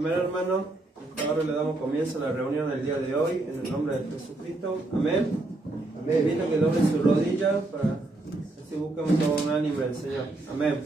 Amén, hermano. Ahora le damos comienzo a la reunión del día de hoy en el nombre de Jesucristo. Amén. Amén. Invito a que doblen su rodilla para que así busquemos todo un ánimo del Señor. Amén.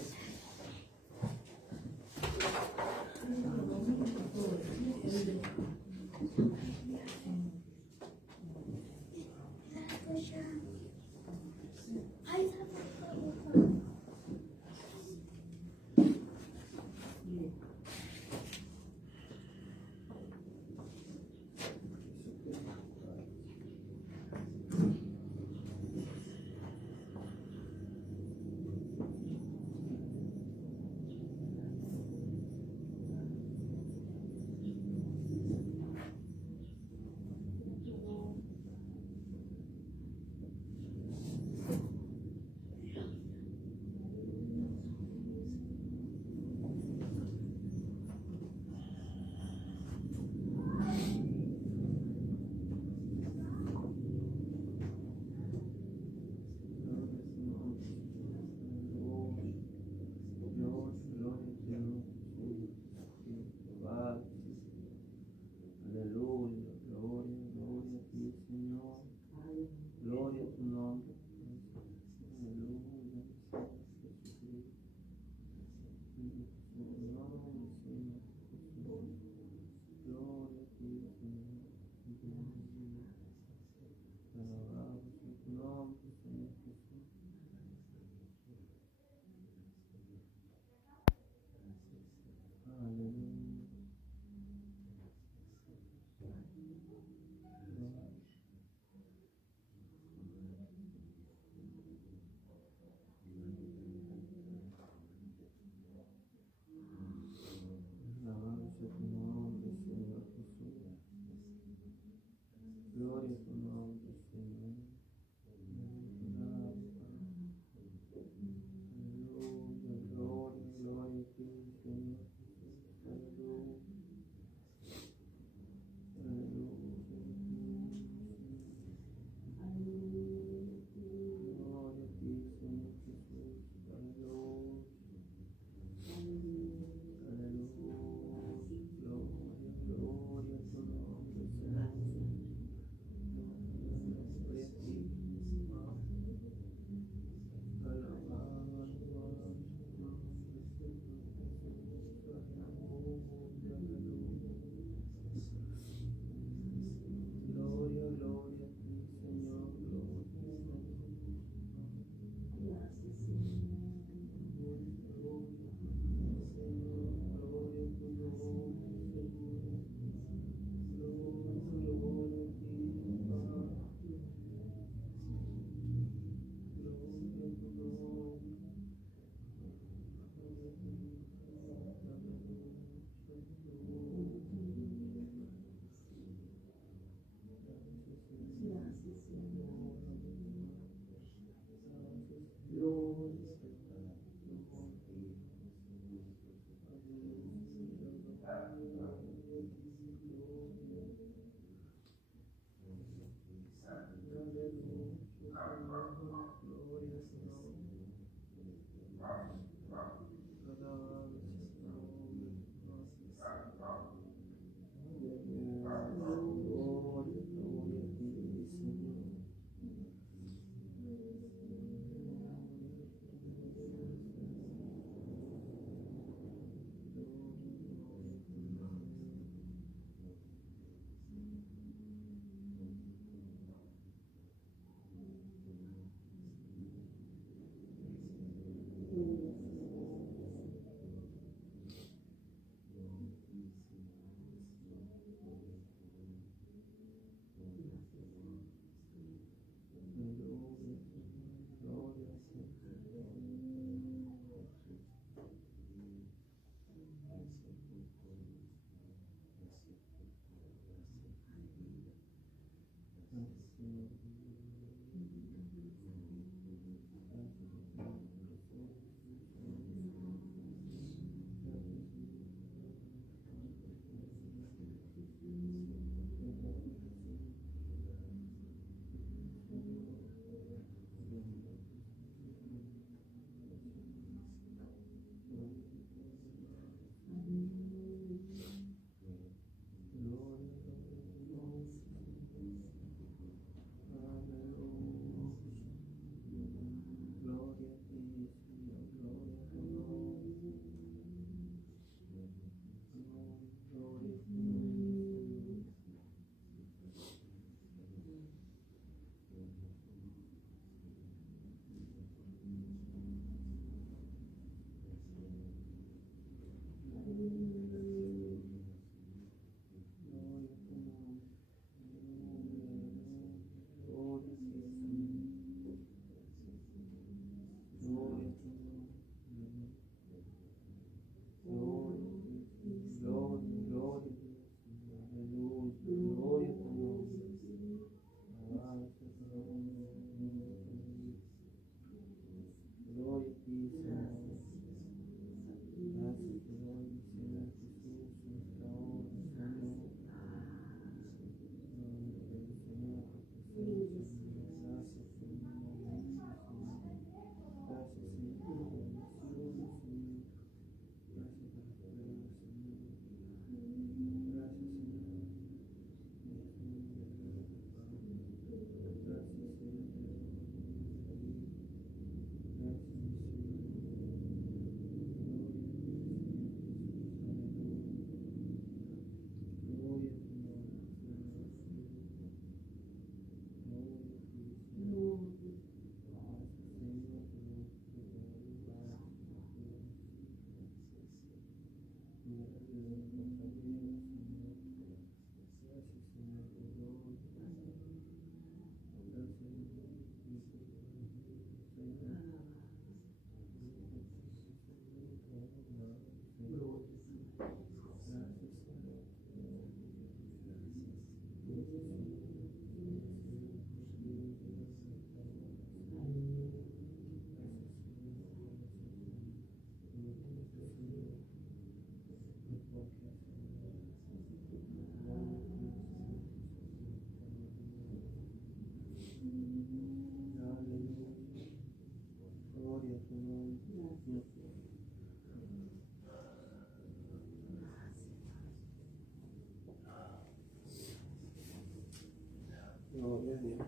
Gloria a Dios.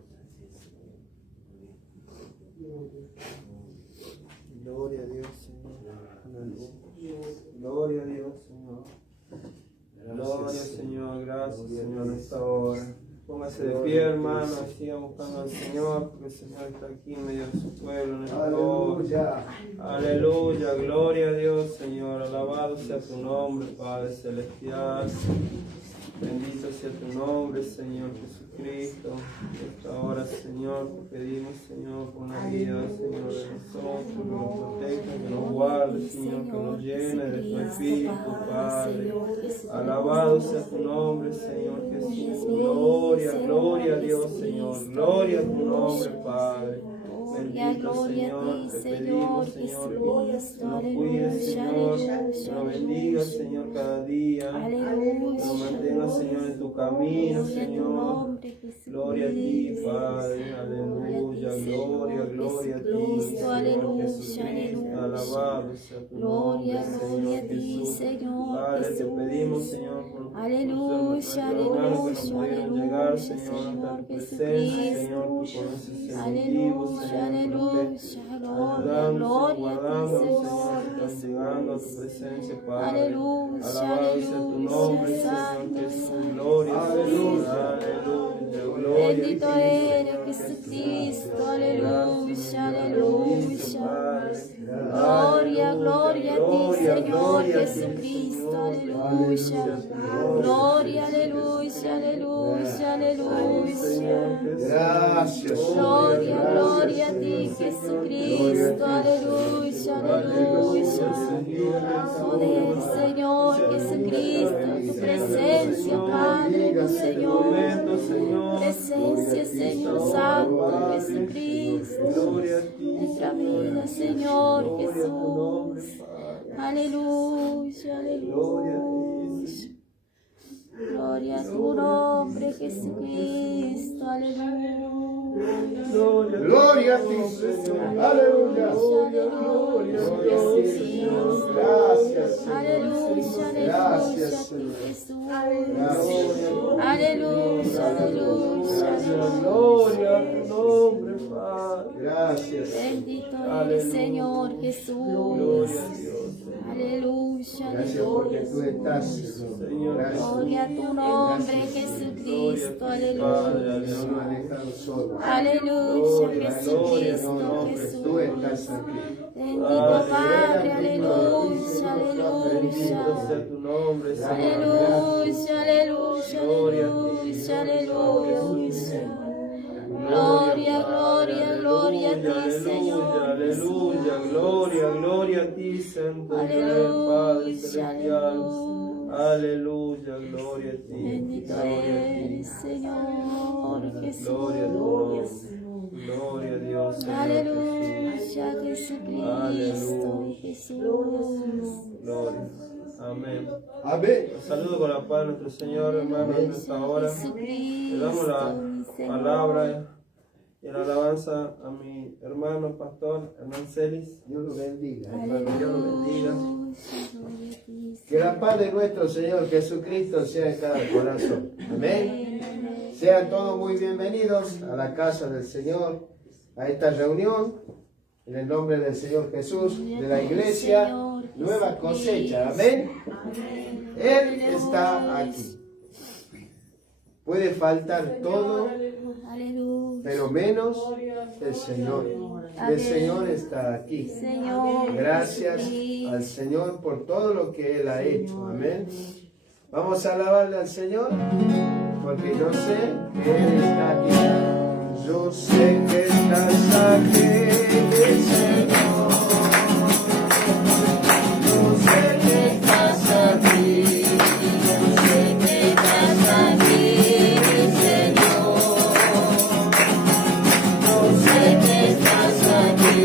Gloria a Dios, Señor. Aleluya. Gloria a Dios, Señor. Gloria, Señor. Gracias, Señor, en esta hora. Póngase de pie, hermano, siga buscando al Señor, porque el Señor está aquí en medio de su pueblo, en esta hora. Aleluya, gloria a Dios, Señor. Alabado sea tu nombre, Padre Celestial. Bendito sea tu nombre, Señor Jesucristo. En esta hora, Señor, te pedimos, Señor, por una vida, Señor, de nosotros, que nos proteja, que nos guarde, Señor, que nos llene de tu Espíritu, Padre. Alabado sea tu nombre, Señor Jesús. Gloria, gloria a Dios, Señor. Gloria a tu nombre, Padre. Bendito Señor, te pedimos, Señor, que nos cuides, Señor, que nos bendiga, Señor, cada día, que nos mantenga, Señor, en tu camino, Señor. Gloria a ti, Padre, aleluya, gloria, gloria a ti, Señor Jesucristo, alabado sea tu nombre, Señor Jesús. Padre, te pedimos, Señor, por nuestros hermanos que no pudieron llegar, Señor, hasta tu presencia, Señor, tú conoces ese motivo, Señor. Ayudándonos, guardándonos, Señor, que están llegando a tu presencia, Padre. Alabado sea tu nombre, Señor Jesús. Gloria, aleluya, aleluya, gloria. Bendito eres Jesucristo, aleluya, aleluya. Gloria, gloria a ti, Señor Jesucristo, aleluya. Gloria, aleluya, aleluya, aleluya. Gracias. Gloria, gloria a ti, Jesucristo, aleluya, aleluya. Poder, Señor Jesucristo, tu presencia, Padre, tu Señor. Presencia, Señor Santo Jesucristo. Nuestra vida, Señor Jesús. Aleluya, aleluya. Gloria a tu nombre, Jesucristo, aleluya. Gloria a ti, Señor. Aleluya. Aleluya, Jesús. Gracias. Aleluya, Gracias, aleluya, Señor. Jesús. Gloria Aleluya, aleluya, a tu nombre, Padre. Gracias. Bendito eres, Señor Jesús. Gloria a Dios. Aleluya, Gracias porque tú aleluya. estás, Señor. Gracias. Gloria a tu nombre, Jesucristo, Padre, aleluya. no nos has dejado solos. Aleluya, Gloria, Jesucristo, no, tú estás Jesús. aquí. Bendito Padre, aleluya, Bendito aleluya. sea tu nombre, Señor. Aleluya, aleluya, aleluya, aleluya. Gloria, gloria, gloria a ti, Señor. Aleluya, gloria, gloria a ti, Santo Dios, Padre Aleluya, Celestial. aleluya. Aleluya, gloria a ti. Bendito Gloria a ti. eres, Señor Jesús. Gloria a tu nombre. Gloria a Dios, Señor Aleluya, Jesucristo, Aleluya. Jesús. Gloria. Amén. Amén. Los saludo con la paz de nuestro Señor, hermanos, en esta hora. Le damos la palabra y la alabanza a mi hermano pastor Hernán Celis. Dios lo bendiga. Hermano, Dios lo bendiga. Que la paz de nuestro Señor Jesucristo sea en cada corazón. Amén. Sean todos muy bienvenidos a la casa del Señor, a esta reunión, en el nombre del Señor Jesús, de la iglesia, Nueva Cosecha. Amén. Él está aquí. Puede faltar todo, Aleluya. pero menos el Señor. El Señor está aquí. Señor. Gracias al Señor por todo lo que Él ha hecho. Amén. Vamos a alabarle al Señor, porque yo sé que Él está aquí. Yo sé que estás aquí, Señor. Yo sé que estás aquí. Yo sé que estás aquí, Señor. Yo sé que estás aquí.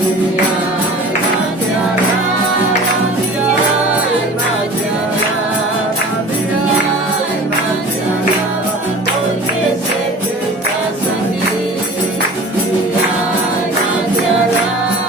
Mi alma te alaba, mi alma te alaba, mi alma te alaba, porque sé que estás aquí. Mi alma te alaba.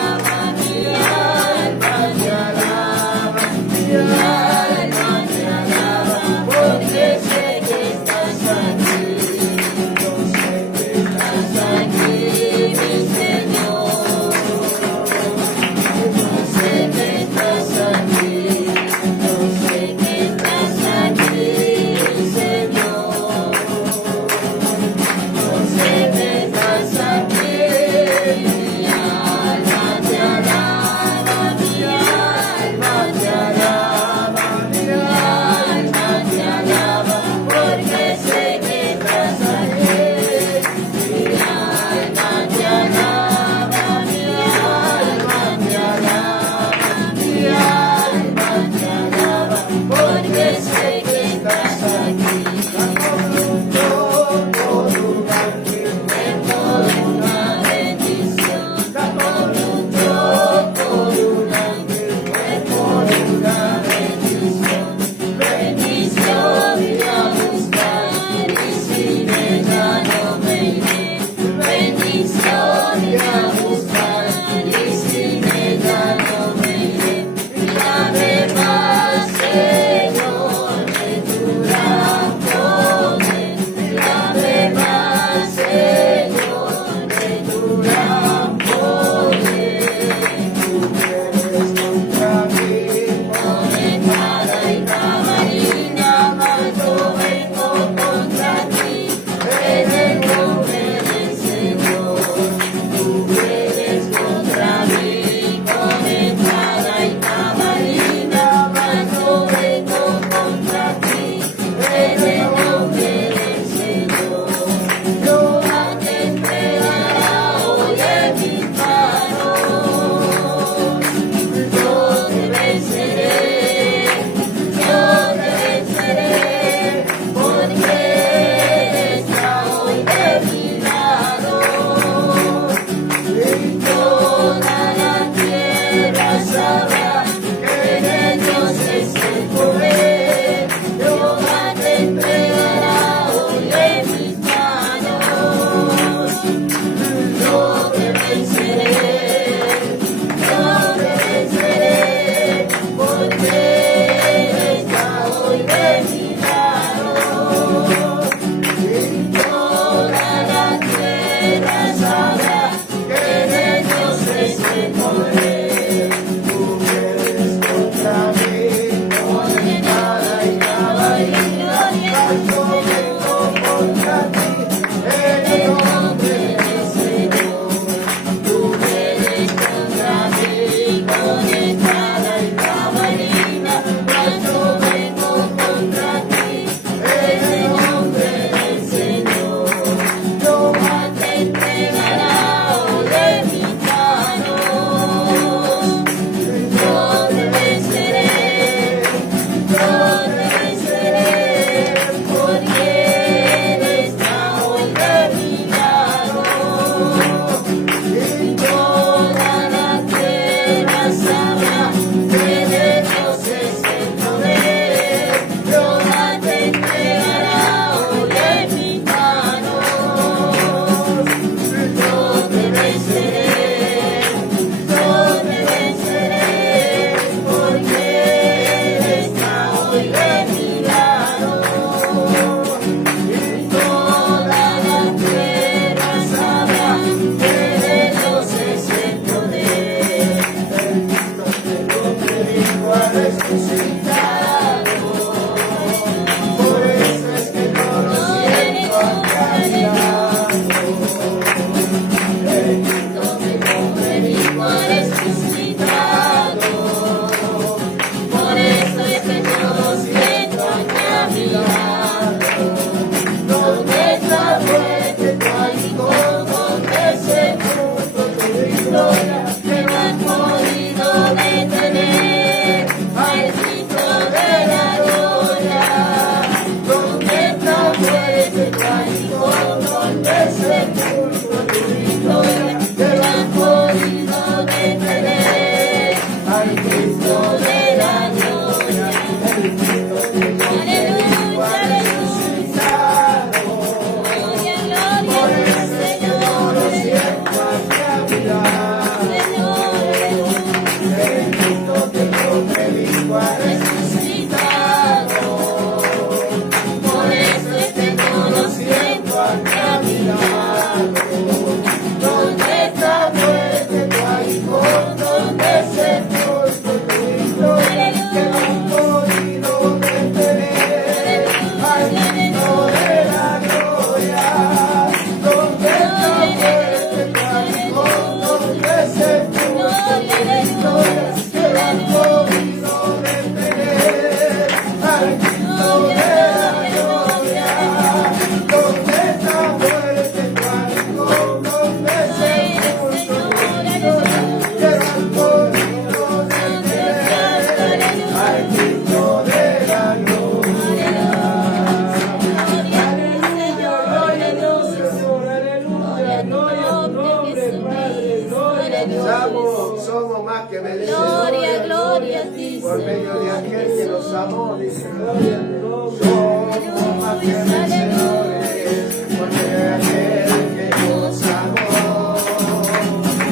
nos amó, dice gloria a tu nombre. Somos más que vencedores, porque aquel que nos amó,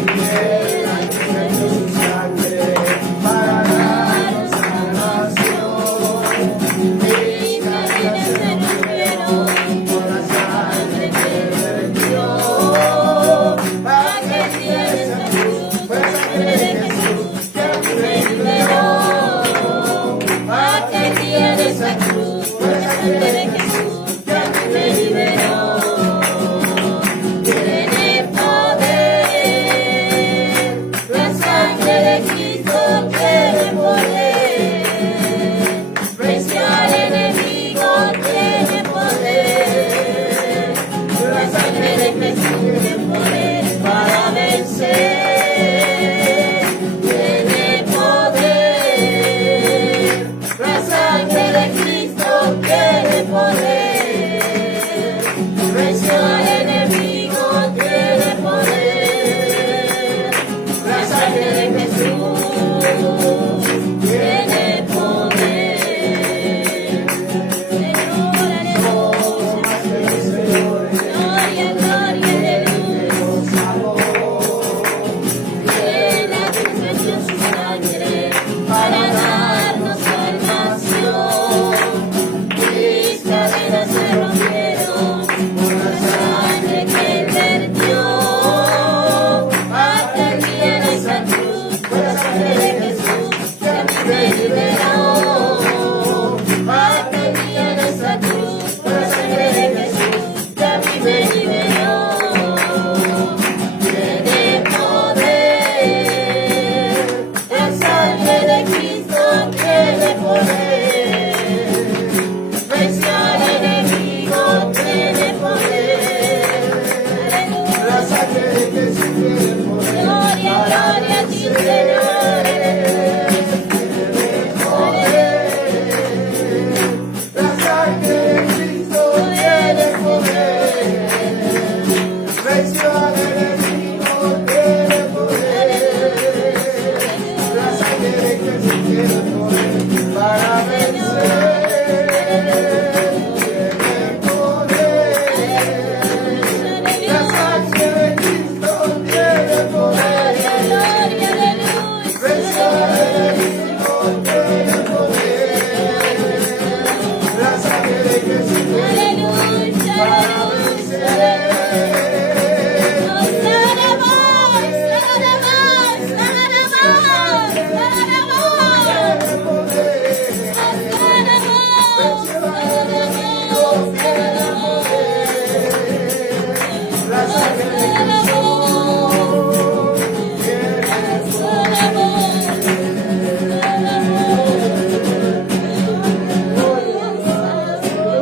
y él anunció su sangre para darnos salvación. Mis cadenas se rompieron por la sangre que vertió. Aquel día de esa cruz fue la sangre de Jesús que me liberó. Aquel día de esa cruz fue la sangre de Jesús que me liberó. Tiene poder, la sangre de Cristo tiene poder. Venció al enemigo, tiene poder. La sangre de Jesús tiene poder para vencer. Tiene poder, la sangre de Cristo tiene poder. Venció al enemigo, tiene poder. La sangre de Jesús tiene poder. Somos más que vencedores. Gloria, gloria, aleluya. Nos amó. Él anunció su sangre para darnos salvación. Mis cadenas se rompieron por la sangre que él vertió. Aquel día en esa cruz fue la sangre de Jesús que a mí me liberó. Aquel día en esa cruz fue la sangre de Jesús que a mí me liberó. Tiene poder, la sangre de Cristo tiene poder. Venció al enemigo, tiene poder. La sangre de Jesús tiene poder. Gloria, gloria a ti, Señor. Tiene poder. La sangre de Cristo tiene poder. Venció al enemigo, tiene poder. La sangre de Jesús tiene poder para vencer. Tiene poder. La sangre de Cristo tiene poder. Gloria, aleluya. Venció al enemigo, tiene poder. La sangre de Jesús tiene poder para vencer. La sangre de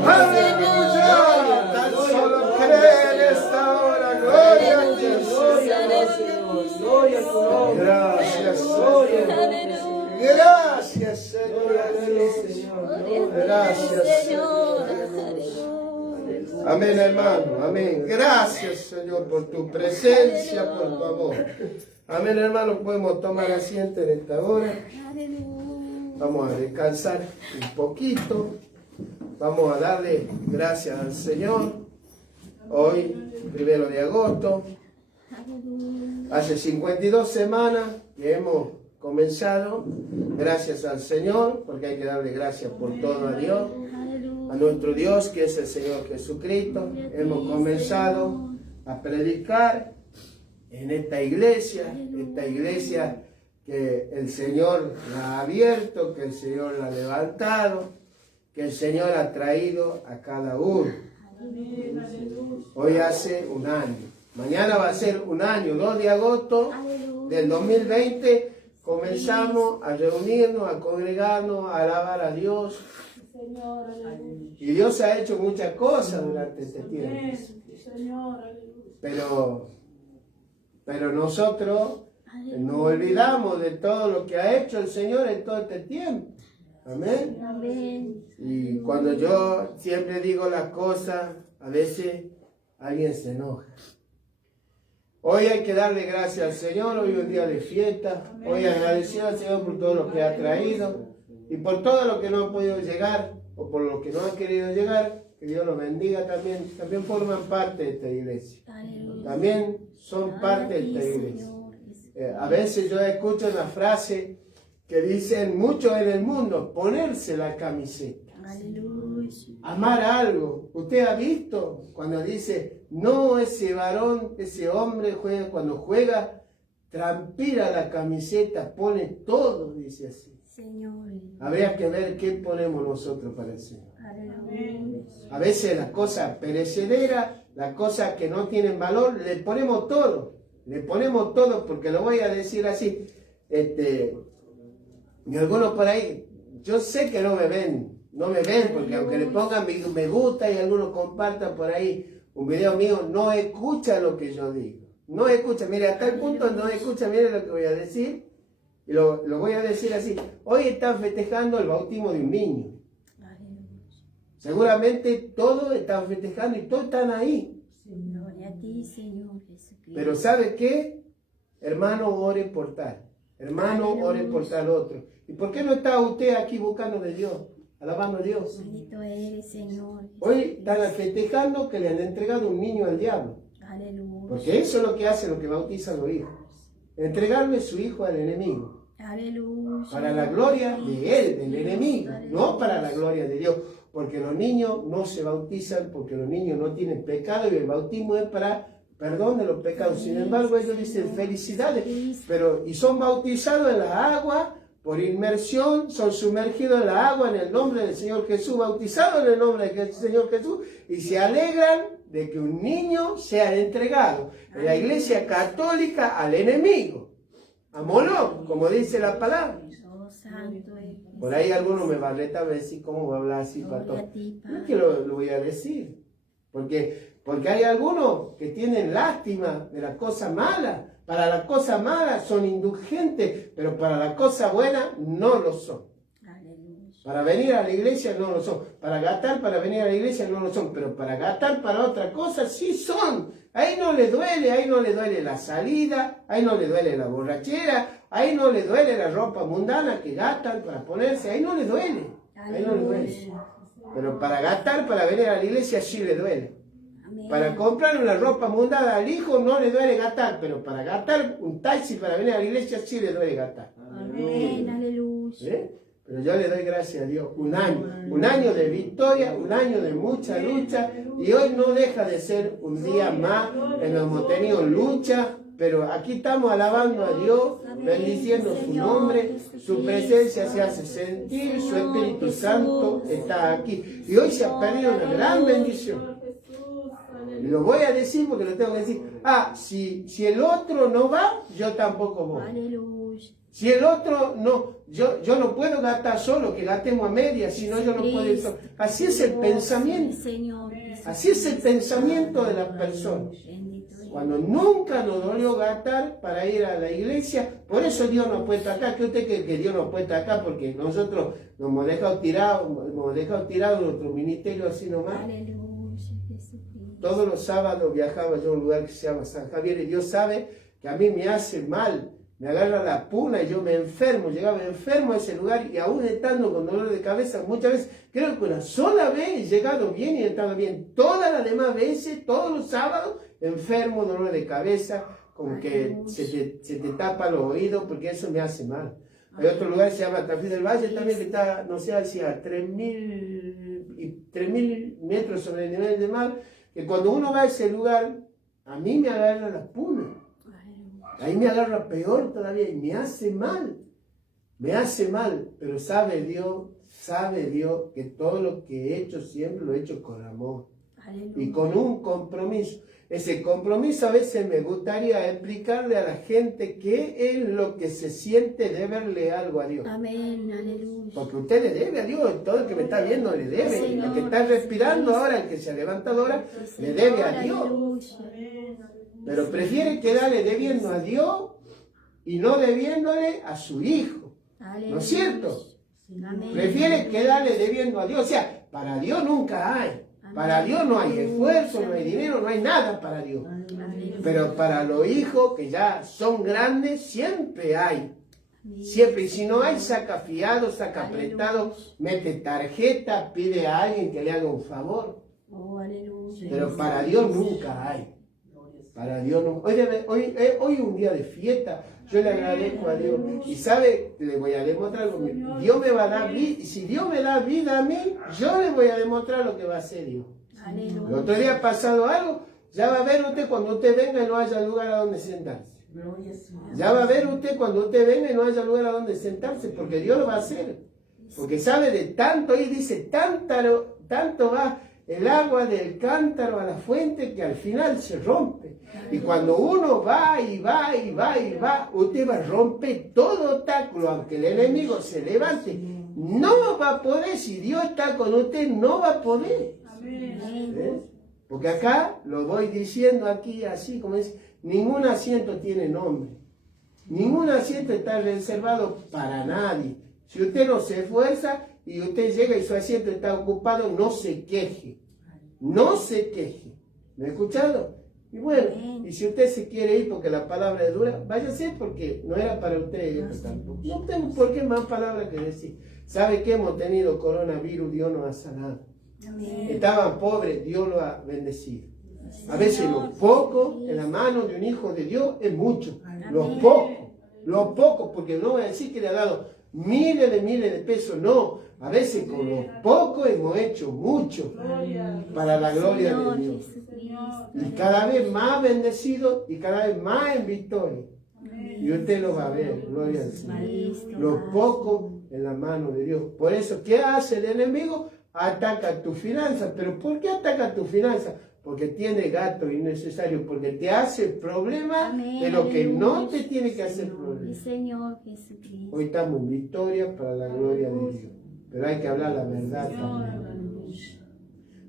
¡Aleluya! Tan solo cree en esta hora. Gloria a Dios. Gloria a tu nombre. Gracias, Gloria Señor. a Dios. Gracias, Señor. Gloria a ti, Señor. Gracias, Señor. Amén, hermano. Amén. Gracias, Señor, por tu presencia, por tu amor. Amén, hermano. Podemos tomar asiento en esta hora. Vamos a descansar un poquito. Vamos a darle gracias al Señor. Hoy, 1 de agosto, hace 52 semanas que hemos comenzado. Gracias al Señor, porque hay que darle gracias por todo a Dios. A nuestro Dios, que es el Señor Jesucristo. Hemos comenzado a predicar en esta iglesia que el Señor la ha abierto, que el Señor la ha levantado, que el Señor ha traído a cada uno. Hoy hace un año. Mañana va a ser un año, 2 de agosto del 2020. Comenzamos a reunirnos, a congregarnos, a alabar a Dios. Y Dios ha hecho muchas cosas durante este tiempo. Pero nosotros nos olvidamos de todo lo que ha hecho el Señor en todo este tiempo. Amén. Amén. Y cuando yo siempre digo las cosas, a veces alguien se enoja. Hoy hay que darle gracias al Señor, hoy es un día de fiesta. Hoy agradecido al Señor por todo lo que ha traído. Y por todo lo que no han podido llegar, o por lo que no han querido llegar, que Dios los bendiga también. También forman parte de esta iglesia. También son parte de esta iglesia. A veces yo escucho una frase que dicen muchos en el mundo, ponerse la camiseta. Amar algo. Usted ha visto cuando dice, no, ese varón, ese hombre juega, cuando juega, transpira la camiseta, pone todo, dice así. Señor. Habría que ver qué ponemos nosotros para el Señor. A veces las cosas perecederas, las cosas que no tienen valor, le ponemos todo. Le ponemos todo, porque lo voy a decir así. Y algunos por ahí, yo sé que no me ven, porque aunque le pongan me gusta y algunos compartan por ahí un video mío, no escucha lo que yo digo. No escucha, mire, hasta el punto no escucha, mire lo que voy a decir. Y lo voy a decir así. Hoy están festejando el bautismo de un niño. Seguramente todos están festejando y todos están ahí. Gloria a ti, Señor Jesucristo. Pero ¿sabe qué? Hermano, ore por tal. Hermano, ore por tal otro. ¿Y por qué no está usted aquí buscando de Dios? Alabando a Dios. Bendito eres, Señor. Hoy están festejando que le han entregado un niño al diablo. Aleluya. Porque eso es lo que hace, lo que bautizan los hijos. Entregarle su hijo al enemigo. Aleluya. Para la gloria de él, del enemigo. No para la gloria de Dios. Porque los niños no se bautizan, porque los niños no tienen pecado y el bautismo es para perdón de los pecados. Sin embargo, ellos dicen felicidades, y son bautizados en la agua por inmersión, son sumergidos en la agua en el nombre del Señor Jesús, bautizados en el nombre del Señor Jesús, y se alegran de que un niño sea entregado en la iglesia católica al enemigo, a Moloch, como dice la palabra. Por ahí algunos me van a retar a decir cómo va a hablar así, pastor. No es que lo voy a decir, porque hay algunos que tienen lástima de las cosas malas. Para las cosas malas son indulgentes, pero para las cosas buenas no lo son. Para venir a la iglesia no lo son. Para gastar para venir a la iglesia no lo son. Pero para gastar para otra cosa sí son. Ahí no le duele la salida, ahí no le duele la borrachera, ahí no le duele la ropa mundana que gastan para ponerse, ahí no le duele. Pero para gastar para venir a la iglesia sí le duele. Para comprar una ropa mundana al hijo no le duele gastar, pero para gastar un taxi para venir a la iglesia sí le duele gastar. Amén, aleluya. Pero yo le doy gracias a Dios. Un año de victoria, un año de mucha lucha, y hoy no deja de ser un día más en que hemos tenido lucha, pero aquí estamos alabando a Dios, bendiciendo su nombre, su presencia se hace sentir, su Espíritu Santo está aquí. Y hoy se ha perdido una gran bendición. Y lo voy a decir porque lo tengo que decir. Si el otro no va, yo tampoco voy. Si el otro no, yo no puedo gastar solo, que gastemos a media, si no yo no puedo ir solo. Así es el pensamiento. Así es el pensamiento de las personas. Cuando nunca nos dolió gastar para ir a la iglesia, por eso Dios nos ha puesto acá. ¿Qué usted cree que Dios nos ha puesto acá? Porque nosotros nos hemos dejado tirados en nuestro ministerio así nomás. Todos los sábados viajaba yo a un lugar que se llama San Javier, y Dios sabe que a mí me hace mal, me agarra la puna y yo me enfermo, llegaba enfermo a ese lugar, y aún estando con dolor de cabeza, muchas veces, creo que una sola vez he llegado bien y he estado bien. Todas las demás veces, todos los sábados, enfermo, dolor de cabeza, como que se te tapa los oídos, porque eso me hace mal. Hay otro lugar que se llama Tafí del Valle también, que está, no sé, hacia 3.000 metros sobre el nivel del mar, que cuando uno va a ese lugar, a mí me agarra la puna. Ahí me agarra peor todavía y me hace mal. Me hace mal, pero sabe Dios que todo lo que he hecho siempre lo he hecho con amor. Y con un compromiso. Ese compromiso a veces me gustaría explicarle a la gente qué es lo que se siente deberle algo a Dios. Amén, aleluya. Porque usted le debe a Dios, todo el que me está viendo le debe. El que está respirando ahora, el que se ha levantado ahora, le debe a Dios. Pero prefiere quedarle debiendo a Dios y no debiéndole a su hijo. ¿No es cierto? Prefiere quedarle debiendo a Dios. O sea, para Dios nunca hay. Para Dios no hay esfuerzo, no hay dinero, no hay nada para Dios. Pero para los hijos que ya son grandes, siempre hay. Siempre, y si no hay, saca fiado, saca apretado, mete tarjeta, pide a alguien que le haga un favor. Oh, aleluya. Pero para Dios nunca hay. Para Dios nunca. Hoy es un día de fiesta. Yo le agradezco a Dios. Y sabe, le voy a demostrar algo. Dios me va a dar vida. Y si Dios me da vida a mí, yo le voy a demostrar lo que va a hacer Dios. Aleluya. El otro día ha pasado algo. Ya va a ver usted cuando usted venga y no haya lugar a donde sentarse. Ya va a ver usted cuando usted venga y no haya lugar a donde sentarse, porque Dios lo va a hacer. Porque sabe de tanto, y dice, tanto va el agua del cántaro a la fuente que al final se rompe. Y cuando uno va y va y va y va, usted va a romper todo obstáculo, aunque el enemigo se levante. No va a poder, si Dios está con usted, no va a poder. ¿Eh? Porque acá, lo voy diciendo aquí así, como dice, ningún asiento tiene nombre. Ningún asiento está reservado para nadie. Si usted no se esfuerza y usted llega y su asiento está ocupado, no se queje. No se queje. ¿Me ha escuchado? Y bueno, y si usted se quiere ir porque la palabra es dura, váyase porque no era para usted esto tampoco. No tengo por qué más palabras que decir. ¿Sabe qué? Hemos tenido coronavirus, Dios nos ha sanado. Estaban pobres, Dios lo ha bendecido. A veces lo poco en la mano de un hijo de Dios es mucho. Lo poco, porque no voy a decir que le ha dado miles de pesos, no. A veces con lo poco hemos hecho mucho para la gloria de Dios. Y cada vez más bendecido y cada vez más en victoria. Y usted lo va a ver, gloria al Señor. Lo poco en la mano de Dios. Por eso, ¿qué hace el enemigo? Ataca tu finanza. ¿Pero por qué ataca tu finanza? Porque tiene gasto innecesario, porque te hace problema de lo que no te tiene que hacer problema. Señor Jesucristo. Hoy estamos en victoria para la gloria de Dios. Pero hay que hablar la verdad también.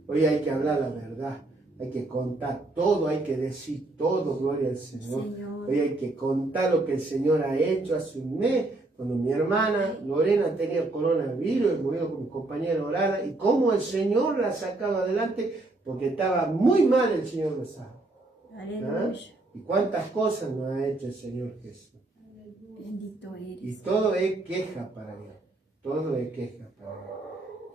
Hoy hay que hablar la verdad. Hay que contar todo, hay que decir todo, gloria al Señor. Hoy hay que contar lo que el Señor ha hecho hace un mes. Cuando mi hermana Lorena tenía coronavirus y murió con mi compañera Orana, y cómo el Señor la ha sacado adelante, porque estaba muy mal, el Señor lo sabe. ¿Ah? Y cuántas cosas nos ha hecho el Señor Jesús. Bendito eres. Y todo es queja para Dios. Todo es queja para Dios.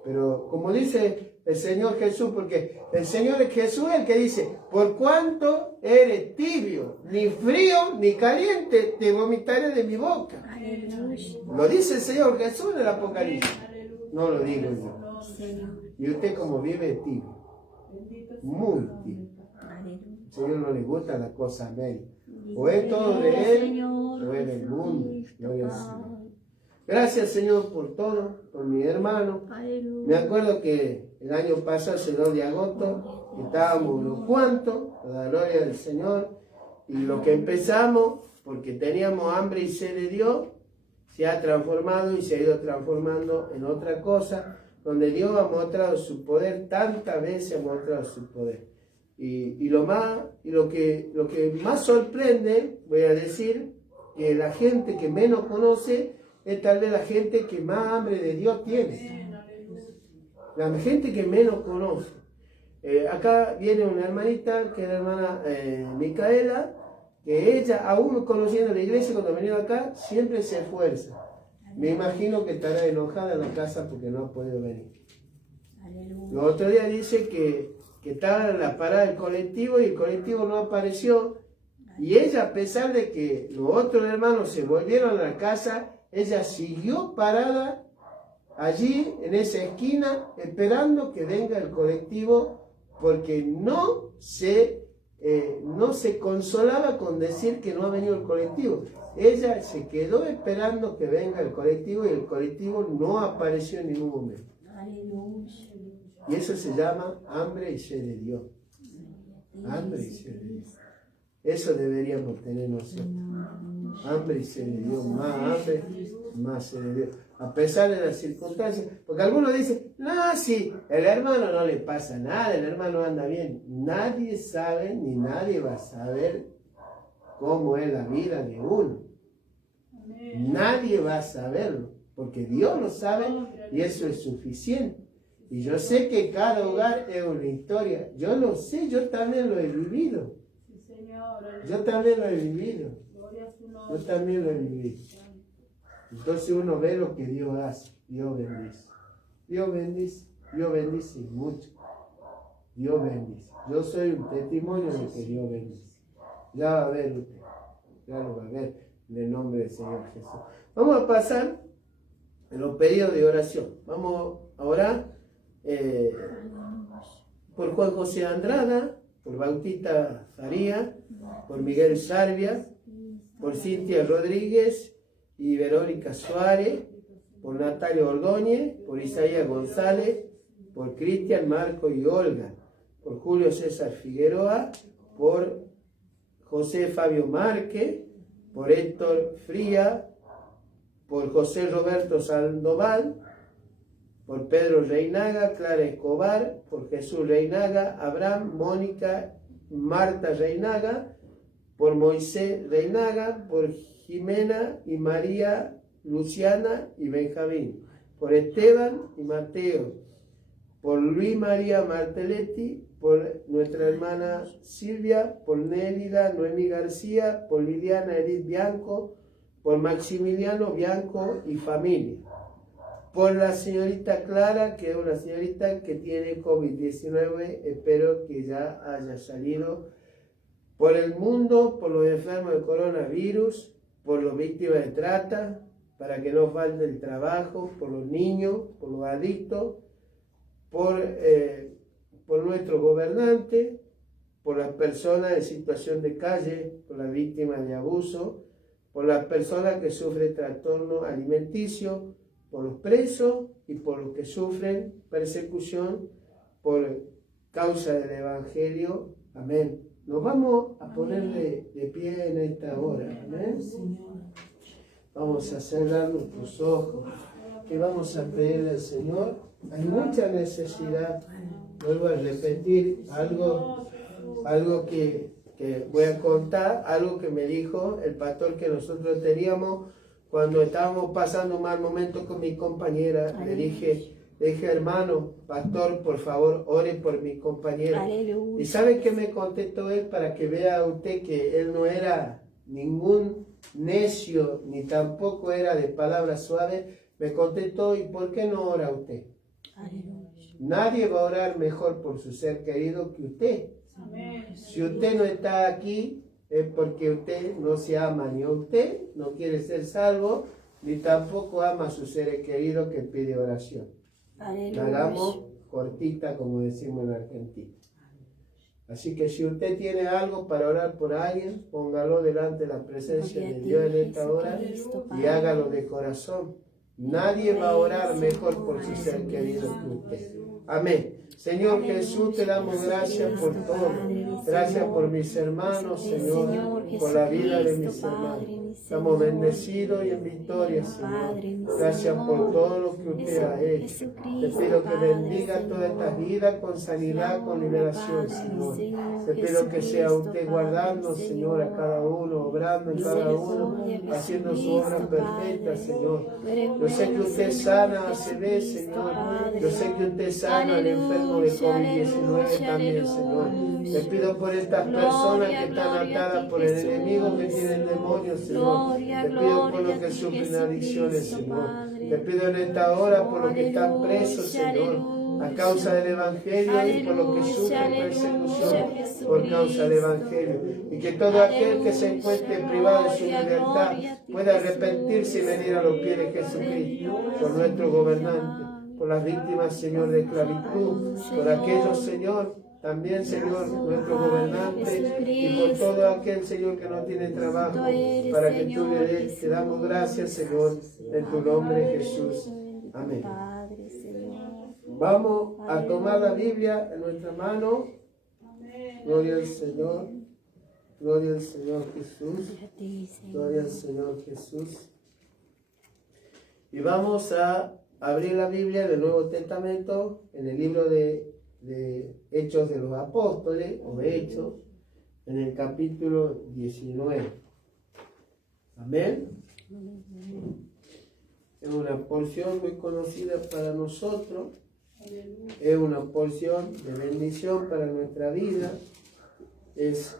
Pero como dice el Señor Jesús, porque el Señor Jesús es el que dice, por cuanto eres tibio, ni frío ni caliente, te vomitaré de mi boca. Aleluya. Lo dice el Señor Jesús en el Apocalipsis. No lo digo yo. Señor. Y usted como vive es tibio. Muy tibio. Aleluya. Al Señor no le gusta la cosa media. O es todo de Él, o es del mundo. Gloria al Señor. Gracias, Señor, por todo, por mi hermano. Aleluya. Me acuerdo que el año pasado, el 2 de agosto, estábamos unos cuantos, a la gloria del Señor, y lo que empezamos, porque teníamos hambre y sed de Dios, se ha transformado y se ha ido transformando en otra cosa, donde Dios ha mostrado su poder, tantas veces ha mostrado su poder. Y lo que más sorprende, voy a decir, que la gente que menos conoce, es tal vez la gente que más hambre de Dios tiene. La gente que menos conoce. Acá viene una hermanita, que es la hermana Micaela, que ella, aún conociendo la iglesia, cuando ha venido acá, siempre se esfuerza. Me imagino que estará enojada en la casa porque no ha podido venir. Los otros días dice que estaba en la parada del colectivo y el colectivo no apareció. Y ella, a pesar de que los otros hermanos se volvieron a la casa, ella siguió parada allí en esa esquina esperando que venga el colectivo, porque no se consolaba con decir que no ha venido el colectivo. Ella se quedó esperando que venga el colectivo y el colectivo no apareció en ningún momento. Y eso se llama hambre y sed de Dios. Hambre y sed de Dios. Eso deberíamos tener nosotros. Hambre y sed de Dios, más hambre, más sed de Dios. A pesar de las circunstancias, porque algunos dicen, no, sí, el hermano no le pasa nada, el hermano anda bien. Nadie sabe, ni nadie va a saber cómo es la vida de uno. Nadie va a saberlo, porque Dios lo sabe y eso es suficiente. Y yo sé que cada hogar es una historia. Yo lo sé, yo también lo he vivido. Yo también lo he vivido. Yo también lo he vivido. Entonces uno ve lo que Dios hace, Dios bendice. Dios bendice, Dios bendice mucho. Dios bendice. Yo soy un testimonio de que Dios bendice. Ya va a ver usted, ya lo va a ver en el nombre del Señor Jesús. Vamos a pasar en los pedidos de oración. Vamos a orar por Juan José Andrada, por Bautista Faría, por Miguel Sarvia, por Cintia Rodríguez y Verónica Suárez, por Natalia Ordóñez, por Isaías González, por Cristian, Marco y Olga, por Julio César Figueroa, por José Fabio Márquez, por Héctor Fría, por José Roberto Sandoval, por Pedro Reinaga, Clara Escobar, por Jesús Reinaga, Abraham, Mónica, Marta Reinaga, por Moisés Reinaga, por Jimena y María Luciana y Benjamín, por Esteban y Mateo, por Luis María Martelletti, por nuestra hermana Silvia, por Nélida Noemí García, por Liliana Edith Bianco, por Maximiliano Bianco y familia, por la señorita Clara, que es una señorita que tiene COVID-19, espero que ya haya salido, por el mundo, por los enfermos de coronavirus, por las víctimas de trata, para que no falte el trabajo, por los niños, por los adictos, por nuestro gobernante, por las personas en situación de calle, por las víctimas de abuso, por las personas que sufren trastorno alimenticio, por los presos y por los que sufren persecución por causa del Evangelio. Amén. Nos vamos a poner de pie en esta hora. Amén. Vamos a cerrar nuestros ojos, que vamos a pedirle al Señor. Hay mucha necesidad. Vuelvo a repetir algo que voy a contar, algo que me dijo el pastor que nosotros teníamos cuando estábamos pasando un mal momento con mi compañera. Le dije, hermano, pastor, por favor, ore por mi compañera. Aleluya. ¿Y sabe qué me contestó él? Para que vea usted que él no era ningún necio, ni tampoco era de palabras suaves. Me contestó, ¿y por qué no ora usted? Aleluya. Nadie va a orar mejor por su ser querido que usted. Amén. Si usted no está aquí, es porque usted no se ama ni a usted, no quiere ser salvo, ni tampoco ama a su ser querido que pide oración. La Aleluya. hagamos cortita, como decimos en Argentina. Así que si usted tiene algo para orar por alguien, póngalo delante de la presencia de Dios en esta hora y hágalo de corazón. Nadie va a orar mejor por su ser querido que usted. Amén. Señor Jesús, te damos gracias por todo. Gracias por mis hermanos, Señor, por la vida de mis hermanos. Estamos bendecidos y en victoria, Señor. Gracias por todo lo que usted ha hecho. Te pido que bendiga toda esta vida con sanidad, con liberación, Señor. Te pido que sea usted guardando, Señor, a cada uno, obrando en cada uno, haciendo su obra perfecta, Señor. Yo sé que usted sana a CB, Señor. Yo sé que usted sana al enfermo de COVID-19 también, Señor. Te pido por estas personas que están atadas por el enemigo, que tienen demonios, Señor. Te pido por los que sufren adicciones, Señor. Te pido en esta hora por los que están presos, Señor, a causa del Evangelio y por los que sufren persecución por causa del Evangelio. Y que todo aquel que se encuentre privado de su libertad pueda arrepentirse y venir a los pies de Jesucristo, por nuestro gobernante, por las víctimas, Señor, de esclavitud, por aquellos, Señor, también, Señor, nuestro gobernante, y por todo aquel, Señor, que no tiene trabajo, para que tú le des. Te damos gracias, Señor, en tu nombre, Jesús. Amén. Vamos a tomar la Biblia en nuestra mano. Gloria al Señor. Gloria al Señor Jesús. Gloria al Señor Jesús. Y vamos a abrir la Biblia del Nuevo Testamento en el libro de Hechos de los Apóstoles, o Hechos, en el capítulo 19. Amén. Es una porción muy conocida para nosotros. Es una porción de bendición para nuestra vida. Es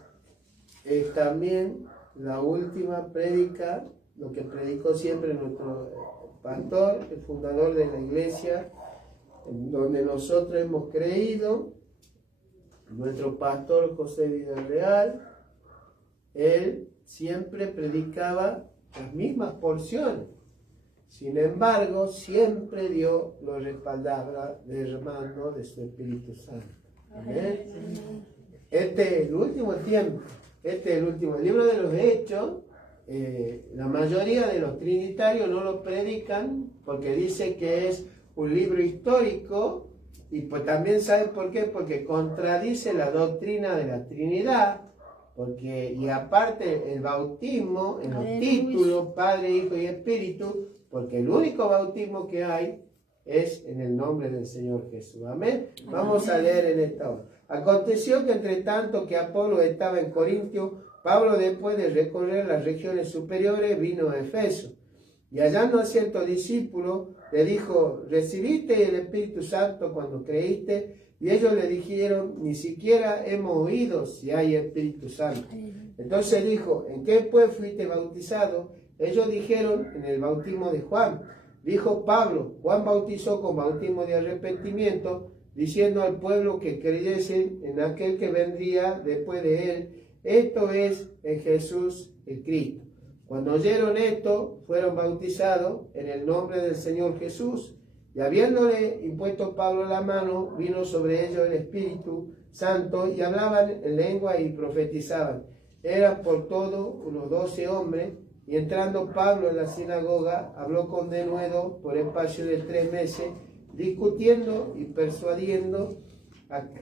también la última prédica lo que predicó siempre nuestro pastor, el fundador de la iglesia, en donde nosotros hemos creído, nuestro pastor José Villarreal. Él siempre predicaba las mismas porciones. Sin embargo, siempre Dios lo respaldaba derramando de su Espíritu Santo. Amén. Este es el último tiempo. Este es el último. El libro de los Hechos, la mayoría de los trinitarios no lo predican porque dice que es un libro histórico y pues también ¿saben por qué? Porque contradice la doctrina de la Trinidad. Y aparte el bautismo, en los títulos, Padre, Hijo y Espíritu, porque el único bautismo que hay es en el nombre del Señor Jesús. Amén. Vamos a leer en esta hora. Aconteció que entre tanto que Apolo estaba en Corintio, Pablo, después de recorrer las regiones superiores, vino a Efeso. Y hallando a cierto discípulo, le dijo: ¿recibiste el Espíritu Santo cuando creíste? Y ellos le dijeron: ni siquiera hemos oído si hay Espíritu Santo. Entonces dijo: ¿en qué pues fuiste bautizado? Ellos dijeron: en el bautismo de Juan. Dijo Pablo: Juan bautizó con bautismo de arrepentimiento, diciendo al pueblo que creyesen en aquel que vendría después de él, esto es, en Jesús el Cristo. Cuando oyeron esto, fueron bautizados en el nombre del Señor Jesús. Y habiéndole impuesto Pablo la mano, vino sobre ellos el Espíritu Santo, y hablaban en lengua y profetizaban. Eran por todo unos 12 hombres, y entrando Pablo en la sinagoga, habló con denuedo por espacio de 3 meses, discutiendo y persuadiendo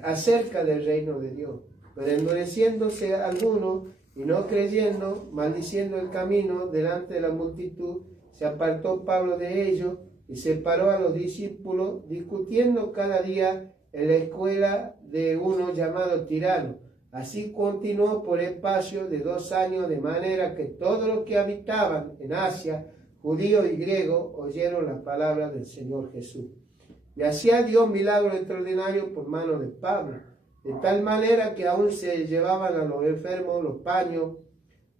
acerca del reino de Dios. Pero endureciéndose algunos y no creyendo, maldiciendo el camino delante de la multitud, se apartó Pablo de ellos y separó a los discípulos, discutiendo cada día en la escuela de uno llamado Tirano. Así continuó por espacio de 2 años, de manera que todos los que habitaban en Asia, judíos y griegos, oyeron la palabra del Señor Jesús. Y hacía Dios milagros extraordinarios por mano de Pablo, de tal manera que aún se llevaban a los enfermos los paños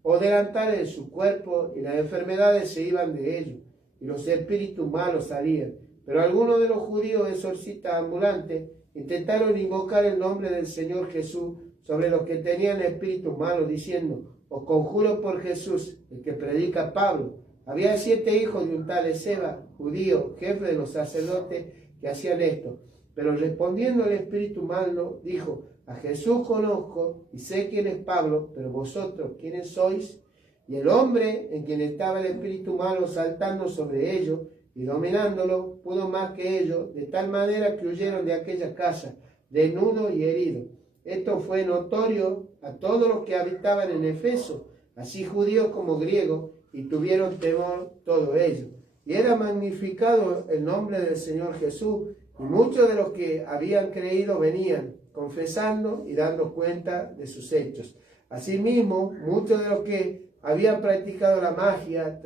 o delantales de su cuerpo, y las enfermedades se iban de ellos, y los espíritus malos salían. Pero algunos de los judíos exorcistas ambulantes intentaron invocar el nombre del Señor Jesús sobre los que tenían espíritus malos, diciendo: os conjuro por Jesús, el que predica Pablo. Había 7 hijos de un tal Esceva, judío, jefe de los sacerdotes, que hacían esto. Pero respondiendo el espíritu malo, dijo: a Jesús conozco y sé quién es Pablo, pero vosotros, ¿quiénes sois? Y el hombre en quien estaba el espíritu malo, saltando sobre ellos y dominándolo, pudo más que ellos, de tal manera que huyeron de aquella casa, desnudos y heridos. Esto fue notorio a todos los que habitaban en Efeso, así judíos como griegos, y tuvieron temor todos ellos. Y era magnificado el nombre del Señor Jesús, y muchos de los que habían creído venían, confesando y dando cuenta de sus hechos. Asimismo, muchos de los que habían practicado la magia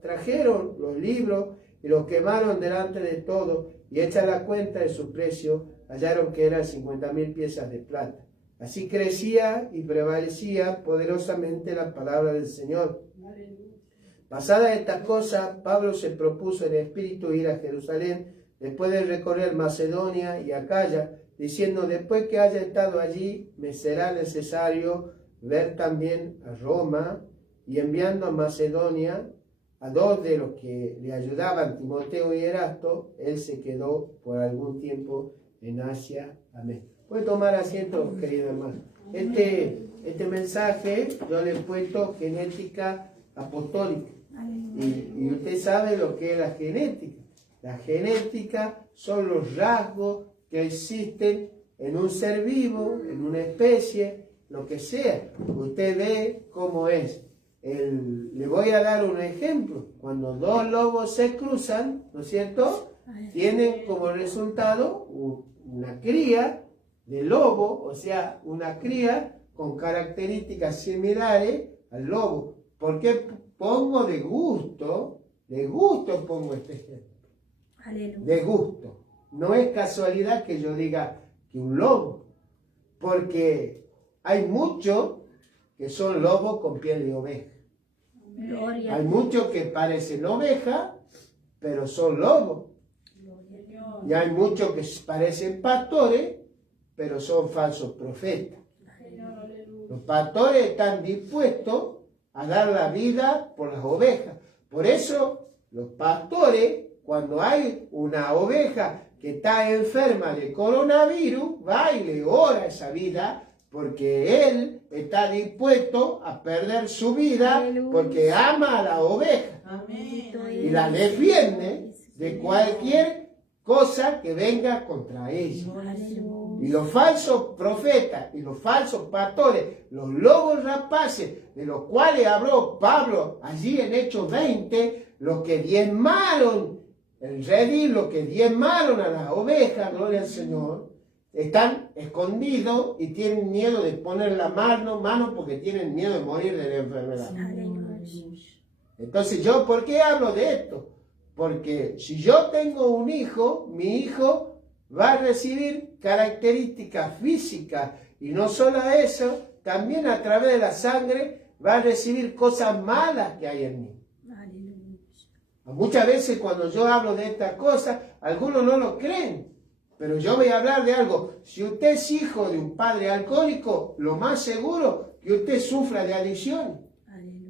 trajeron los libros y los quemaron delante de todos, y hecha la cuenta de su precio, hallaron que eran 50,000 piezas de plata. Así crecía y prevalecía poderosamente la palabra del Señor. Pasada esta cosa, Pablo se propuso en espíritu ir a Jerusalén, después de recorrer Macedonia y Acaya, diciendo: después que haya estado allí, me será necesario ver también a Roma. Y enviando a Macedonia a 2 de los que le ayudaban, Timoteo y Erasto, él se quedó por algún tiempo en Asia. Amén. Puede tomar asiento, querido hermano. Este mensaje yo le he puesto genética apostólica. Y usted sabe lo que es la genética. La genética son los rasgos que existen en un ser vivo, en una especie, lo que sea. Usted ve cómo es. Le voy a dar un ejemplo. Cuando 2 lobos se cruzan, ¿no es cierto?, tienen como resultado una cría de lobo, o sea, una cría con características similares al lobo. ¿Por qué pongo de gusto pongo este ejemplo? Aleluya. De gusto. No es casualidad que yo diga que un lobo, porque hay muchos que son lobos con piel de oveja. Gloria a Hay ti. muchos que parecen ovejas, pero son lobos. Y hay muchos que parecen pastores, pero son falsos profetas. Los pastores están dispuestos a dar la vida por las ovejas. Por eso los pastores, cuando hay una oveja que está enferma de coronavirus, va y le ora esa vida, porque él está dispuesto a perder su vida, Aleluya. porque ama a la oveja Bendito y la eres. defiende de cualquier cosa que venga contra ella. Aleluya. Y los falsos profetas y los falsos pastores, los lobos rapaces, de los cuales habló Pablo allí en Hechos 20, los que diezmaron el redil, los que diezmaron a las ovejas, gloria al Señor, están escondidos y tienen miedo de poner la mano porque tienen miedo de morir de la enfermedad. Aleluya. Entonces, ¿yo por qué hablo de esto? Porque si yo tengo un hijo, mi hijo va a recibir características físicas y no solo eso, también a través de la sangre va a recibir cosas malas que hay en mí. Aleluya. Muchas veces cuando yo hablo de estas cosas, algunos no lo creen, pero yo voy a hablar de algo. Si usted es hijo de un padre alcohólico, lo más seguro que usted sufra de adicción.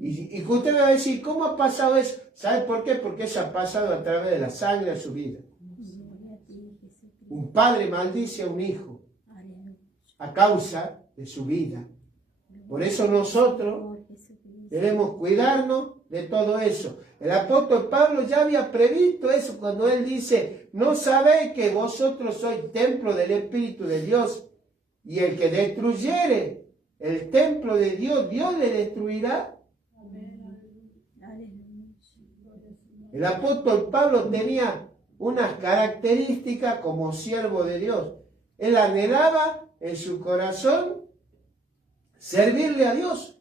Y que usted me va a decir, ¿cómo ha pasado eso? ¿Sabe por qué? Porque eso ha pasado a través de la sangre de su vida. Un padre maldice a un hijo a causa de su vida. Por eso nosotros debemos cuidarnos de todo eso. El apóstol Pablo ya había previsto eso cuando él dice, ¿no sabéis que vosotros sois templo del Espíritu de Dios? Y el que destruyere el templo de Dios, Dios le destruirá. El apóstol Pablo tenía unas características como siervo de Dios. Él anhelaba en su corazón servirle a Dios.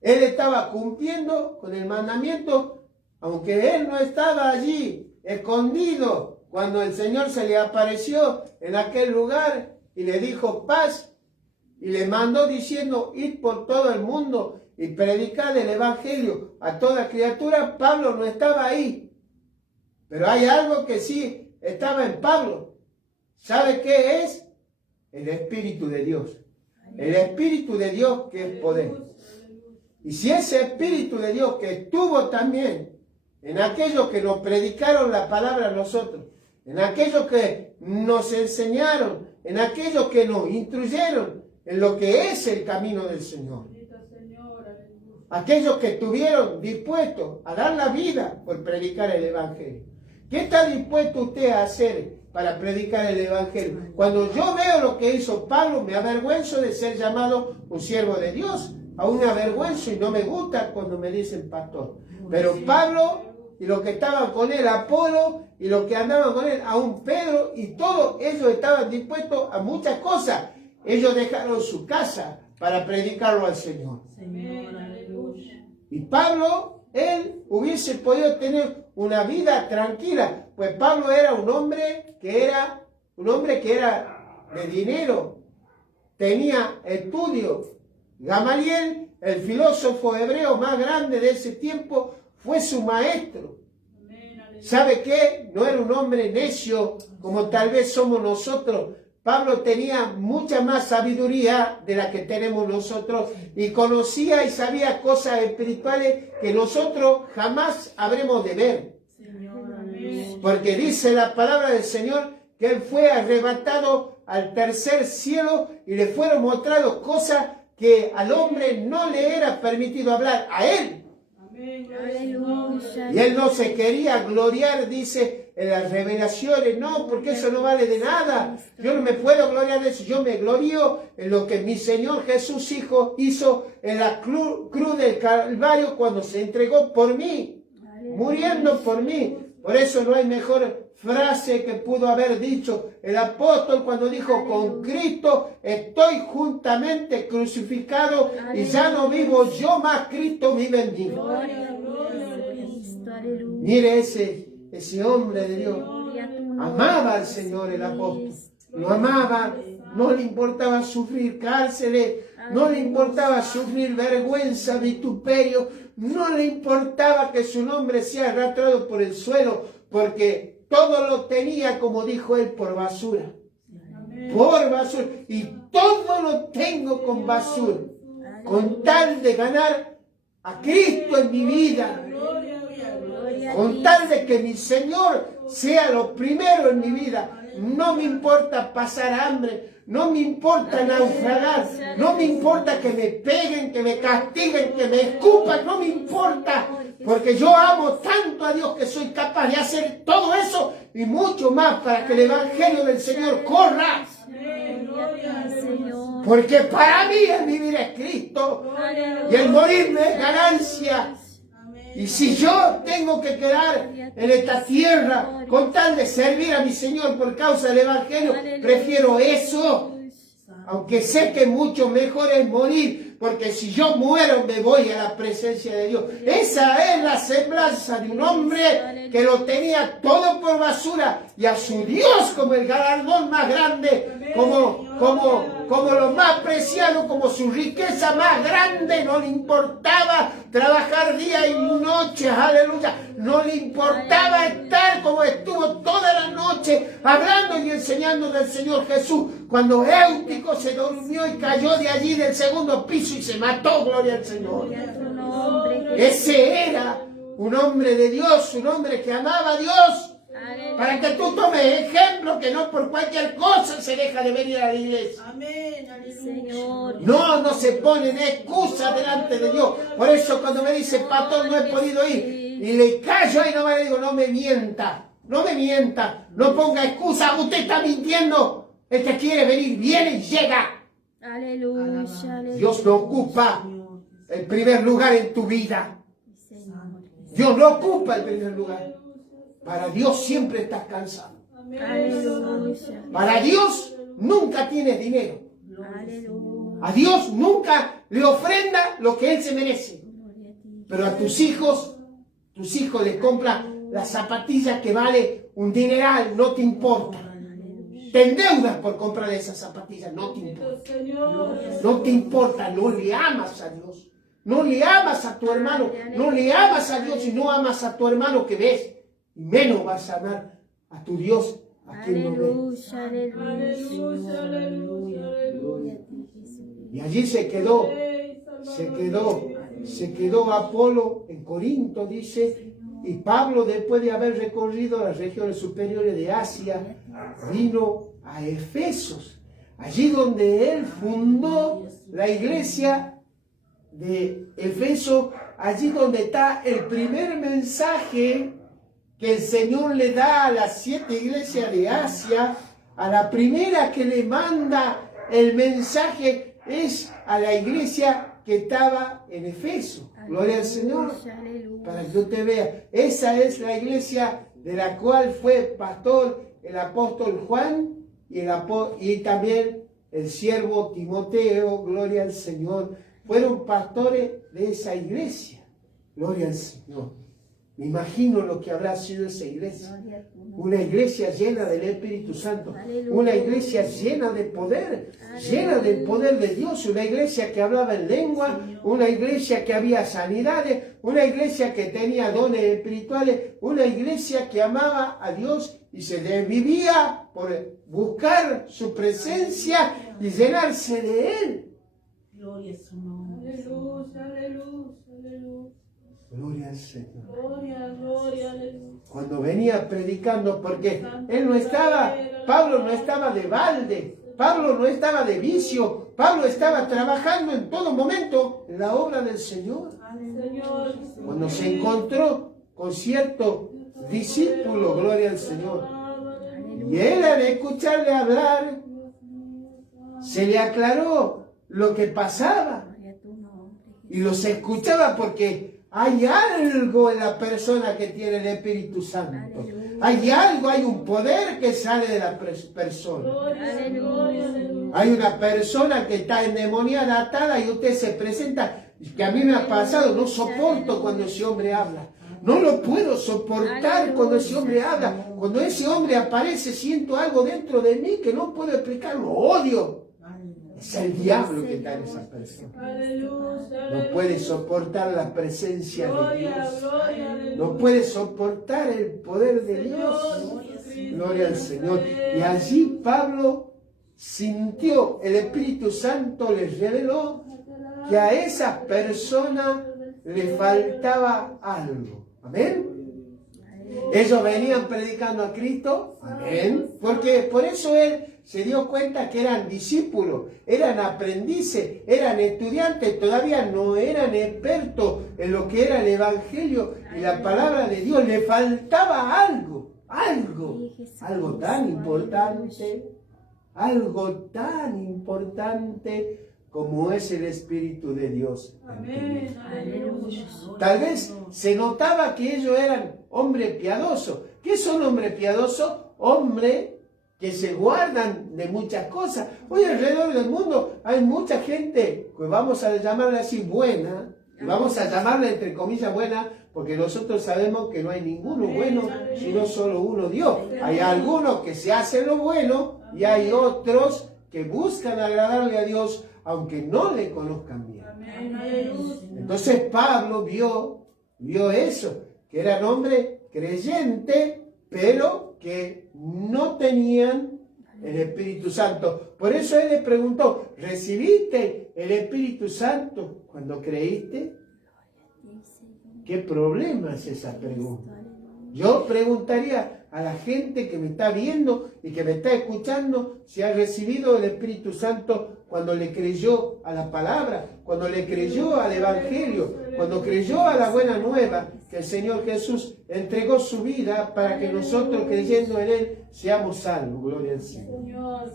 Él estaba cumpliendo con el mandamiento, aunque él no estaba allí, escondido, cuando el Señor se le apareció en aquel lugar y le dijo paz, y le mandó diciendo, id por todo el mundo y predicad el Evangelio a toda criatura. Pablo no estaba ahí, pero hay algo que sí estaba en Pablo. ¿Sabe qué es? El Espíritu de Dios. El Espíritu de Dios que es poder. Y si ese Espíritu de Dios que estuvo también en aquellos que nos predicaron la palabra a nosotros, en aquellos que nos enseñaron, en aquellos que nos instruyeron en lo que es el camino del Señor, aquellos que estuvieron dispuestos a dar la vida por predicar el Evangelio. ¿Qué está dispuesto usted a hacer para predicar el Evangelio? Cuando yo veo lo que hizo Pablo, me avergüenzo de ser llamado un siervo de Dios. Aún me avergüenzo y no me gusta cuando me dicen pastor. Pero Pablo y los que estaban con él, Apolo, y los que andaban con él, aún Pedro, y todos ellos estaban dispuestos a muchas cosas. Ellos dejaron su casa para predicarlo al Señor. Y Pablo, él hubiese podido tener una vida tranquila, pues Pablo era un hombre que era de dinero, tenía estudios. Gamaliel, el filósofo hebreo más grande de ese tiempo, fue su maestro. ¿Sabe qué? No era un hombre necio como tal vez somos nosotros. Pablo tenía mucha más sabiduría de la que tenemos nosotros y conocía y sabía cosas espirituales que nosotros jamás habremos de ver. Porque dice la palabra del Señor que él fue arrebatado al tercer cielo y le fueron mostradas cosas que al hombre no le era permitido hablar, a él. Aleluya. Y él no se quería gloriar, dice, en las revelaciones. No, porque eso no vale de nada. Yo no me puedo gloriar de eso. Yo me glorío en lo que mi Señor Jesús hizo en la cruz del Calvario cuando se entregó por mí, muriendo por mí. Por eso no hay mejor frase que pudo haber dicho el apóstol cuando dijo, con Cristo estoy juntamente crucificado y ya no vivo yo, más Cristo vive en mí. Mire ese hombre de Dios. Amaba al Señor el apóstol. lo amaba, no le importaba sufrir cárceles, no le importaba sufrir vergüenza, vituperio, no le importaba que su nombre sea arrastrado por el suelo, porque todo lo tenía, como dijo él, por basura. Por basura. Y todo lo tengo con basura, con tal de ganar a Cristo en mi vida, con tal de que mi Señor sea lo primero en mi vida. No me importa pasar hambre, no me importa naufragar, no me importa que me peguen, que me castiguen, que me escupan, no me importa, porque yo amo tanto a Dios que soy capaz de hacer todo eso y mucho más para que el Evangelio del Señor corra. Porque para mí el vivir es Cristo y el morirme es ganancia. Y si yo tengo que quedar en esta tierra con tal de servir a mi Señor por causa del Evangelio, prefiero eso. Aunque sé que mucho mejor es morir, porque si yo muero me voy a la presencia de Dios. Esa es la semblanza de un hombre que lo tenía todo por basura y a su Dios como el galardón más grande, como lo más preciado, como su riqueza más grande. No le importaba trabajar día y noche, aleluya. No le importaba estar como estuvo toda la noche hablando y enseñando del Señor Jesús. Cuando Éutico se durmió y cayó de allí del segundo piso y se mató, gloria al Señor. Ese era un hombre de Dios, un hombre que amaba a Dios. Para que tú tomes ejemplo, que no por cualquier cosa se deja de venir a la iglesia. Amén, Señor. No se ponen excusas delante de Dios. Por eso cuando me dice, pastor, no he podido ir, y le callo ahí nomás, le digo, no me mienta, no ponga excusa, usted está mintiendo. El que quiere venir, viene y llega. Aleluya. Dios no ocupa el primer lugar en tu vida. Dios no ocupa el primer lugar. Para Dios siempre estás cansado. Aleluya. Para Dios nunca tienes dinero. Aleluya. A Dios nunca le ofrenda lo que Él se merece. Pero a tus hijos les compra la zapatilla que vale un dineral, no te importa. Te endeudas por comprar esas zapatillas, no te importa. No te importa, no le amas a Dios. No le amas a tu hermano, no le amas a Dios y no amas a tu hermano que ves. Y menos vas a amar a tu Dios, a quien no ves. Y allí se quedó Apolo en Corinto, dice, y Pablo, después de haber recorrido las regiones superiores de Asia, vino a Efesos, allí donde él fundó la iglesia de Efeso, allí donde está el primer mensaje que el Señor le da a las 7 iglesias de Asia. A la primera que le manda el mensaje es a la iglesia que estaba en Efeso. Gloria al Señor. Para que usted vea, esa es la iglesia de la cual fue pastor el apóstol Juan y también el siervo Timoteo. Gloria al Señor. Fueron pastores de esa iglesia. Gloria al Señor. Me imagino lo que habrá sido esa iglesia. Una iglesia llena del Espíritu Santo. Una iglesia llena de poder. Llena del poder de Dios. Una iglesia que hablaba en lengua. Una iglesia que había sanidades. Una iglesia que tenía dones espirituales. Una iglesia que amaba a Dios y se desvivía por buscar su presencia y llenarse de Él. Gloria a su nombre. Aleluya, aleluya, aleluya. Gloria al Señor. Gloria, aleluya. Cuando venía predicando, porque Pablo no estaba de balde, Pablo no estaba de vicio, Pablo estaba trabajando en todo momento en la obra del Señor. Cuando se encontró con cierto discípulo, gloria al Señor, y él al escucharle hablar, se le aclaró lo que pasaba y los escuchaba porque hay algo en la persona que tiene el Espíritu Santo. Hay algo, hay un poder que sale de la persona. Hay una persona que está endemoniada, atada, y usted se presenta, que a mí me ha pasado, no soporto cuando ese hombre habla. No lo puedo soportar cuando ese hombre habla. Cuando ese hombre aparece, siento algo dentro de mí que no puedo explicar. Lo odio. Es el diablo que está en esa persona. No puede soportar la presencia de Dios. No puede soportar el poder de Dios. Gloria al Señor. Y allí Pablo sintió, el Espíritu Santo les reveló que a esa persona le faltaba algo. Amén. Ellos venían predicando a Cristo. Amén. Porque por eso él se dio cuenta que eran discípulos, eran aprendices, eran estudiantes, todavía no eran expertos en lo que era el Evangelio y la palabra de Dios. Le faltaba algo tan importante como es el Espíritu de Dios. Amén. Tal vez se notaba que ellos eran hombres piadosos. ¿Qué son hombres piadosos? Hombres que se guardan de muchas cosas. Hoy alrededor del mundo hay mucha gente, que vamos a llamarla así buena, y vamos a llamarla entre comillas buena, porque nosotros sabemos que no hay ninguno bueno, sino solo uno Dios. Hay algunos que se hacen lo bueno y hay otros que buscan agradarle a Dios, aunque no le conozcan bien. Entonces Pablo vio eso, que eran hombres creyentes, pero que no tenían el Espíritu Santo. Por eso él le preguntó, ¿recibiste el Espíritu Santo cuando creíste? ¿Qué problema es esa pregunta? Yo preguntaría a la gente que me está viendo y que me está escuchando si ha recibido el Espíritu Santo cuando le creyó a la palabra, cuando le creyó al Evangelio, cuando creyó a la buena nueva, que el Señor Jesús entregó su vida para que nosotros, creyendo en Él, seamos salvos. Gloria al Señor.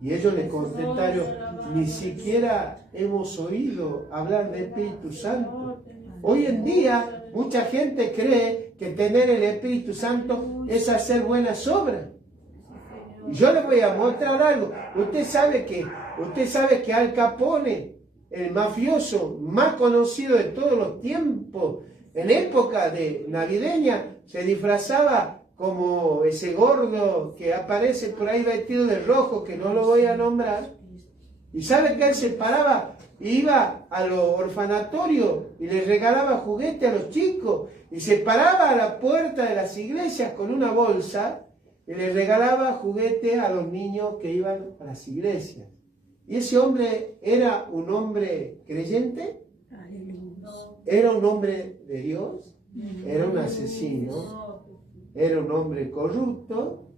Y ellos le contestaron, ni siquiera hemos oído hablar del Espíritu Santo. Hoy en día, mucha gente cree que tener el Espíritu Santo es hacer buenas obras. Y yo les voy a mostrar algo. Usted sabe que Al Capone, el mafioso más conocido de todos los tiempos, en época de navideña, se disfrazaba como ese gordo que aparece por ahí vestido de rojo, que no lo voy a nombrar. Y sabe que él se paraba, iba a los orfanatorios y les regalaba juguetes a los chicos, y se paraba a la puerta de las iglesias con una bolsa y les regalaba juguetes a los niños que iban a las iglesias. ¿Y ese hombre era un hombre creyente? ¿Era un hombre de Dios? ¿Era un asesino? ¿Era un hombre corrupto?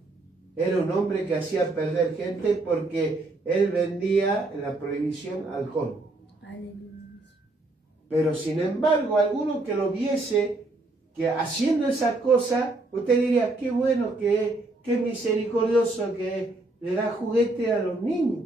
¿Era un hombre que hacía perder gente porque él vendía en la prohibición alcohol? Pero sin embargo, alguno que lo viese que haciendo esa cosa, usted diría, qué bueno que es, qué misericordioso que es, le da juguete a los niños.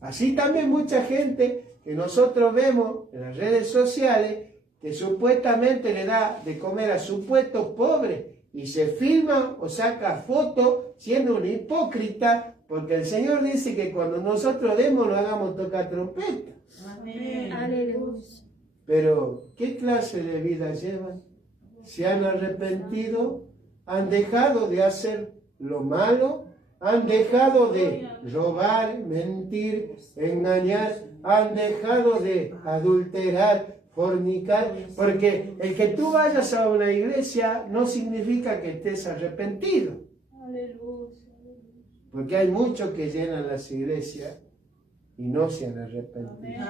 Así también mucha gente que nosotros vemos en las redes sociales que supuestamente le da de comer a supuestos pobres y se filma o saca fotos siendo un hipócrita, porque el Señor dice que cuando nosotros demos nos hagamos tocar trompeta. Amén. Aleluya. Pero, ¿qué clase de vida llevan? ¿Se han arrepentido? ¿Han dejado de hacer lo malo? ¿Han dejado de robar, mentir, engañar? ¿Han dejado de adulterar, fornicar? Porque el que tú vayas a una iglesia no significa que estés arrepentido. Porque hay muchos que llenan las iglesias y no se han arrepentido.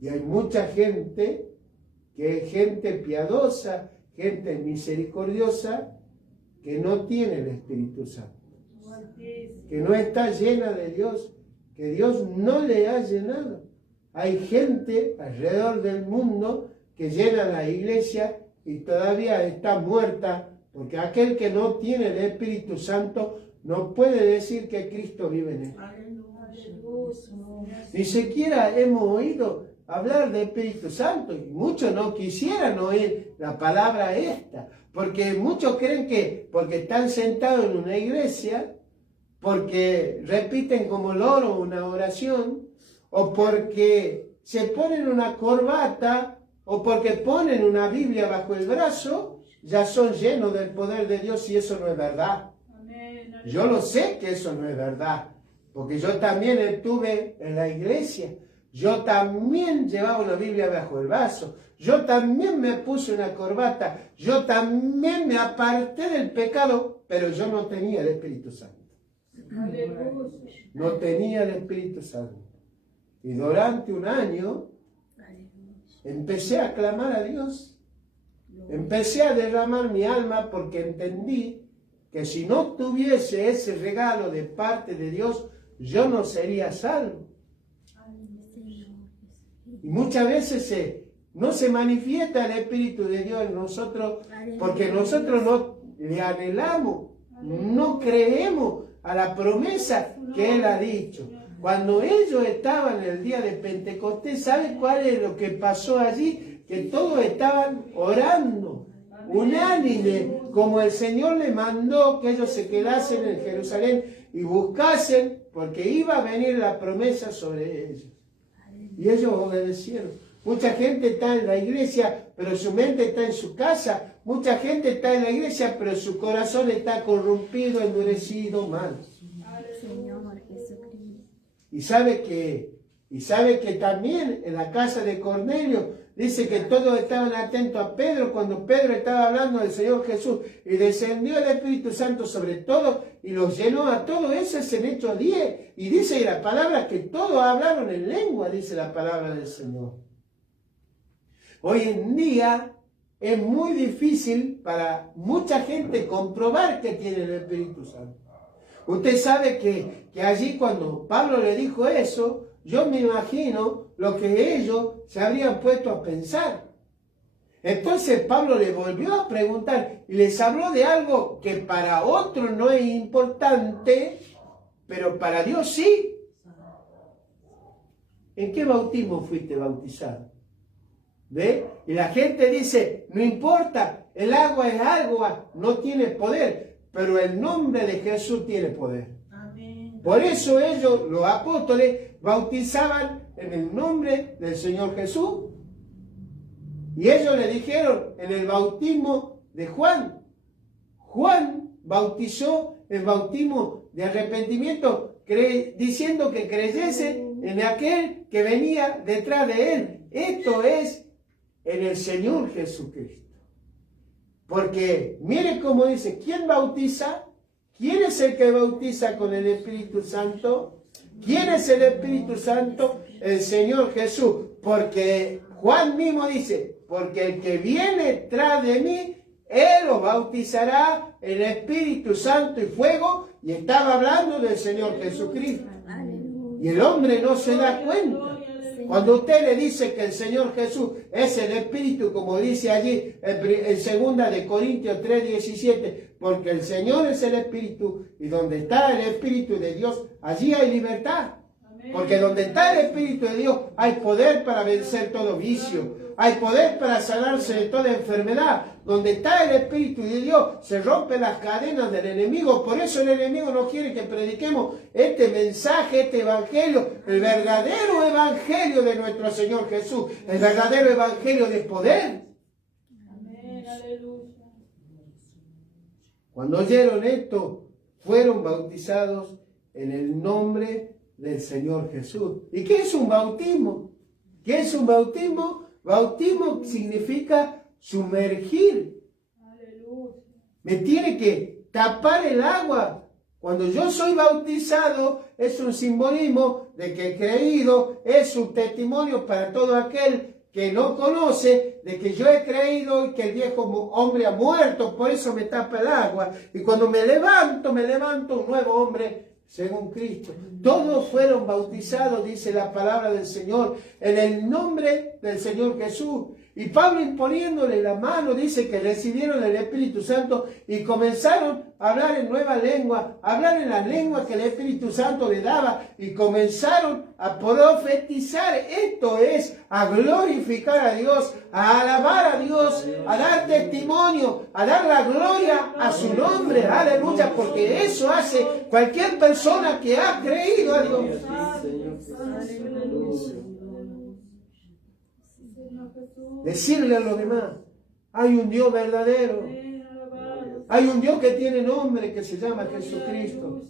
Y hay mucha gente que es gente piadosa, gente misericordiosa, que no tiene el Espíritu Santo, que no está llena de Dios, que Dios no le ha llenado. Hay gente alrededor del mundo que llena la iglesia y todavía está muerta, porque aquel que no tiene el Espíritu Santo no puede decir que Cristo vive en él. Ni siquiera hemos oído hablar del Espíritu Santo y muchos no quisieran oír la palabra esta, porque muchos creen que porque están sentados en una iglesia, porque repiten como loro una oración, o porque se ponen una corbata o porque ponen una Biblia bajo el brazo, ya son llenos del poder de Dios y eso no es verdad. Yo lo sé que eso no es verdad, porque yo también estuve en la iglesia, yo también llevaba una Biblia bajo el brazo, yo también me puse una corbata, yo también me aparté del pecado, pero yo no tenía el Espíritu Santo. No tenía el Espíritu Santo. Y durante un año empecé a clamar a Dios. Empecé a derramar mi alma porque entendí que si no tuviese ese regalo de parte de Dios, yo no sería salvo. Y muchas veces no se manifiesta el Espíritu de Dios en nosotros porque nosotros no le anhelamos, no creemos a la promesa que Él ha dicho. Cuando ellos estaban en el día de Pentecostés, ¿saben cuál es lo que pasó allí? Que todos estaban orando, unánime, como el Señor les mandó que ellos se quedasen en Jerusalén y buscasen, porque iba a venir la promesa sobre ellos. Y ellos obedecieron. Mucha gente está en la iglesia, pero su mente está en su casa. Mucha gente está en la iglesia, pero su corazón está corrompido, endurecido, mal. Y sabe que también en la casa de Cornelio dice que todos estaban atentos a Pedro cuando Pedro estaba hablando del Señor Jesús y descendió el Espíritu Santo sobre todos y los llenó a todos. Eso es en Hechos 10. Y dice la palabra que todos hablaron en lengua, dice la palabra del Señor. Hoy en día es muy difícil para mucha gente comprobar que tiene el Espíritu Santo. Usted sabe que allí cuando Pablo le dijo eso, yo me imagino lo que ellos se habrían puesto a pensar. Entonces Pablo le volvió a preguntar y les habló de algo que para otros no es importante, pero para Dios sí. ¿En qué bautismo fuiste bautizado? ¿Ve? Y la gente dice, no importa, el agua es agua, no tiene poder, pero el nombre de Jesús tiene poder. Amén. Por eso ellos, los apóstoles, bautizaban en el nombre del Señor Jesús. Y ellos le dijeron en el bautismo de Juan. Juan bautizó el bautismo de arrepentimiento, diciendo que creyese en aquel que venía detrás de él. Esto es en el Señor Jesucristo. Porque mire cómo dice, ¿quién bautiza? ¿Quién es el que bautiza con el Espíritu Santo? ¿Quién es el Espíritu Santo? El Señor Jesús. Porque Juan mismo dice, porque el que viene tras de mí, Él os bautizará en el Espíritu Santo y fuego. Y estaba hablando del Señor Jesucristo. Y el hombre no se da cuenta. Cuando usted le dice que el Señor Jesús es el Espíritu, como dice allí en 2 Corintios 3:17, porque el Señor es el Espíritu y donde está el Espíritu de Dios, allí hay libertad. Porque donde está el Espíritu de Dios hay poder para vencer todo vicio, hay poder para sanarse de toda enfermedad. Donde está el Espíritu de Dios se rompen las cadenas del enemigo. Por eso el enemigo no quiere que prediquemos este mensaje, este evangelio, el verdadero evangelio de nuestro Señor Jesús, el verdadero evangelio de poder. Amén, aleluya. Cuando oyeron esto, fueron bautizados en el nombre del Señor Jesús. ¿Y qué es un bautismo? ¿Qué es un bautismo? Bautismo significa sumergir. Aleluya. Me tiene que tapar el agua. Cuando yo soy bautizado es un simbolismo de que he creído, es un testimonio para todo aquel que no conoce de que yo he creído y que el viejo hombre ha muerto, por eso me tapa el agua. Y cuando me levanto un nuevo hombre según Cristo. Todos fueron bautizados, dice la palabra del Señor, en el nombre del Señor Jesús. Y Pablo imponiéndole la mano, dice que recibieron el Espíritu Santo y comenzaron a hablar en nueva lengua, a hablar en la lengua que el Espíritu Santo le daba y comenzaron a profetizar. Esto es a glorificar a Dios, a alabar a Dios, a dar testimonio, a dar la gloria a su nombre. Aleluya, porque eso hace cualquier persona que ha creído a Dios. Decirle a los demás, hay un Dios verdadero. Amén, alabado. Hay un Dios que tiene nombre, que se llama Jesucristo.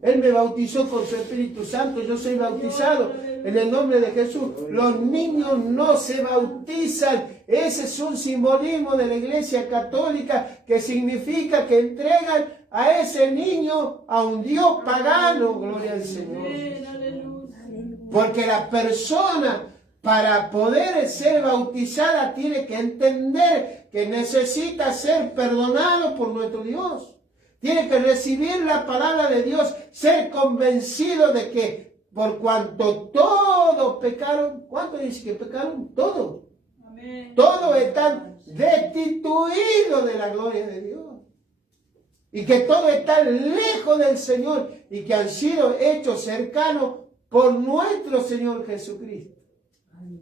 Él me bautizó con su Espíritu Santo, yo soy bautizado en el nombre de Jesús. Los niños no se bautizan. Ese es un simbolismo de la Iglesia Católica que significa que entregan a ese niño a un Dios pagano. Gloria al Señor. Amén, aleluya. Porque la persona, para poder ser bautizada, tiene que entender que necesita ser perdonado por nuestro Dios. Tiene que recibir la palabra de Dios, ser convencido de que por cuanto todos pecaron, ¿cuánto dice que pecaron? Todos. Amén. Todos están destituidos de la gloria de Dios. Y que todos están lejos del Señor y que han sido hechos cercanos por nuestro Señor Jesucristo.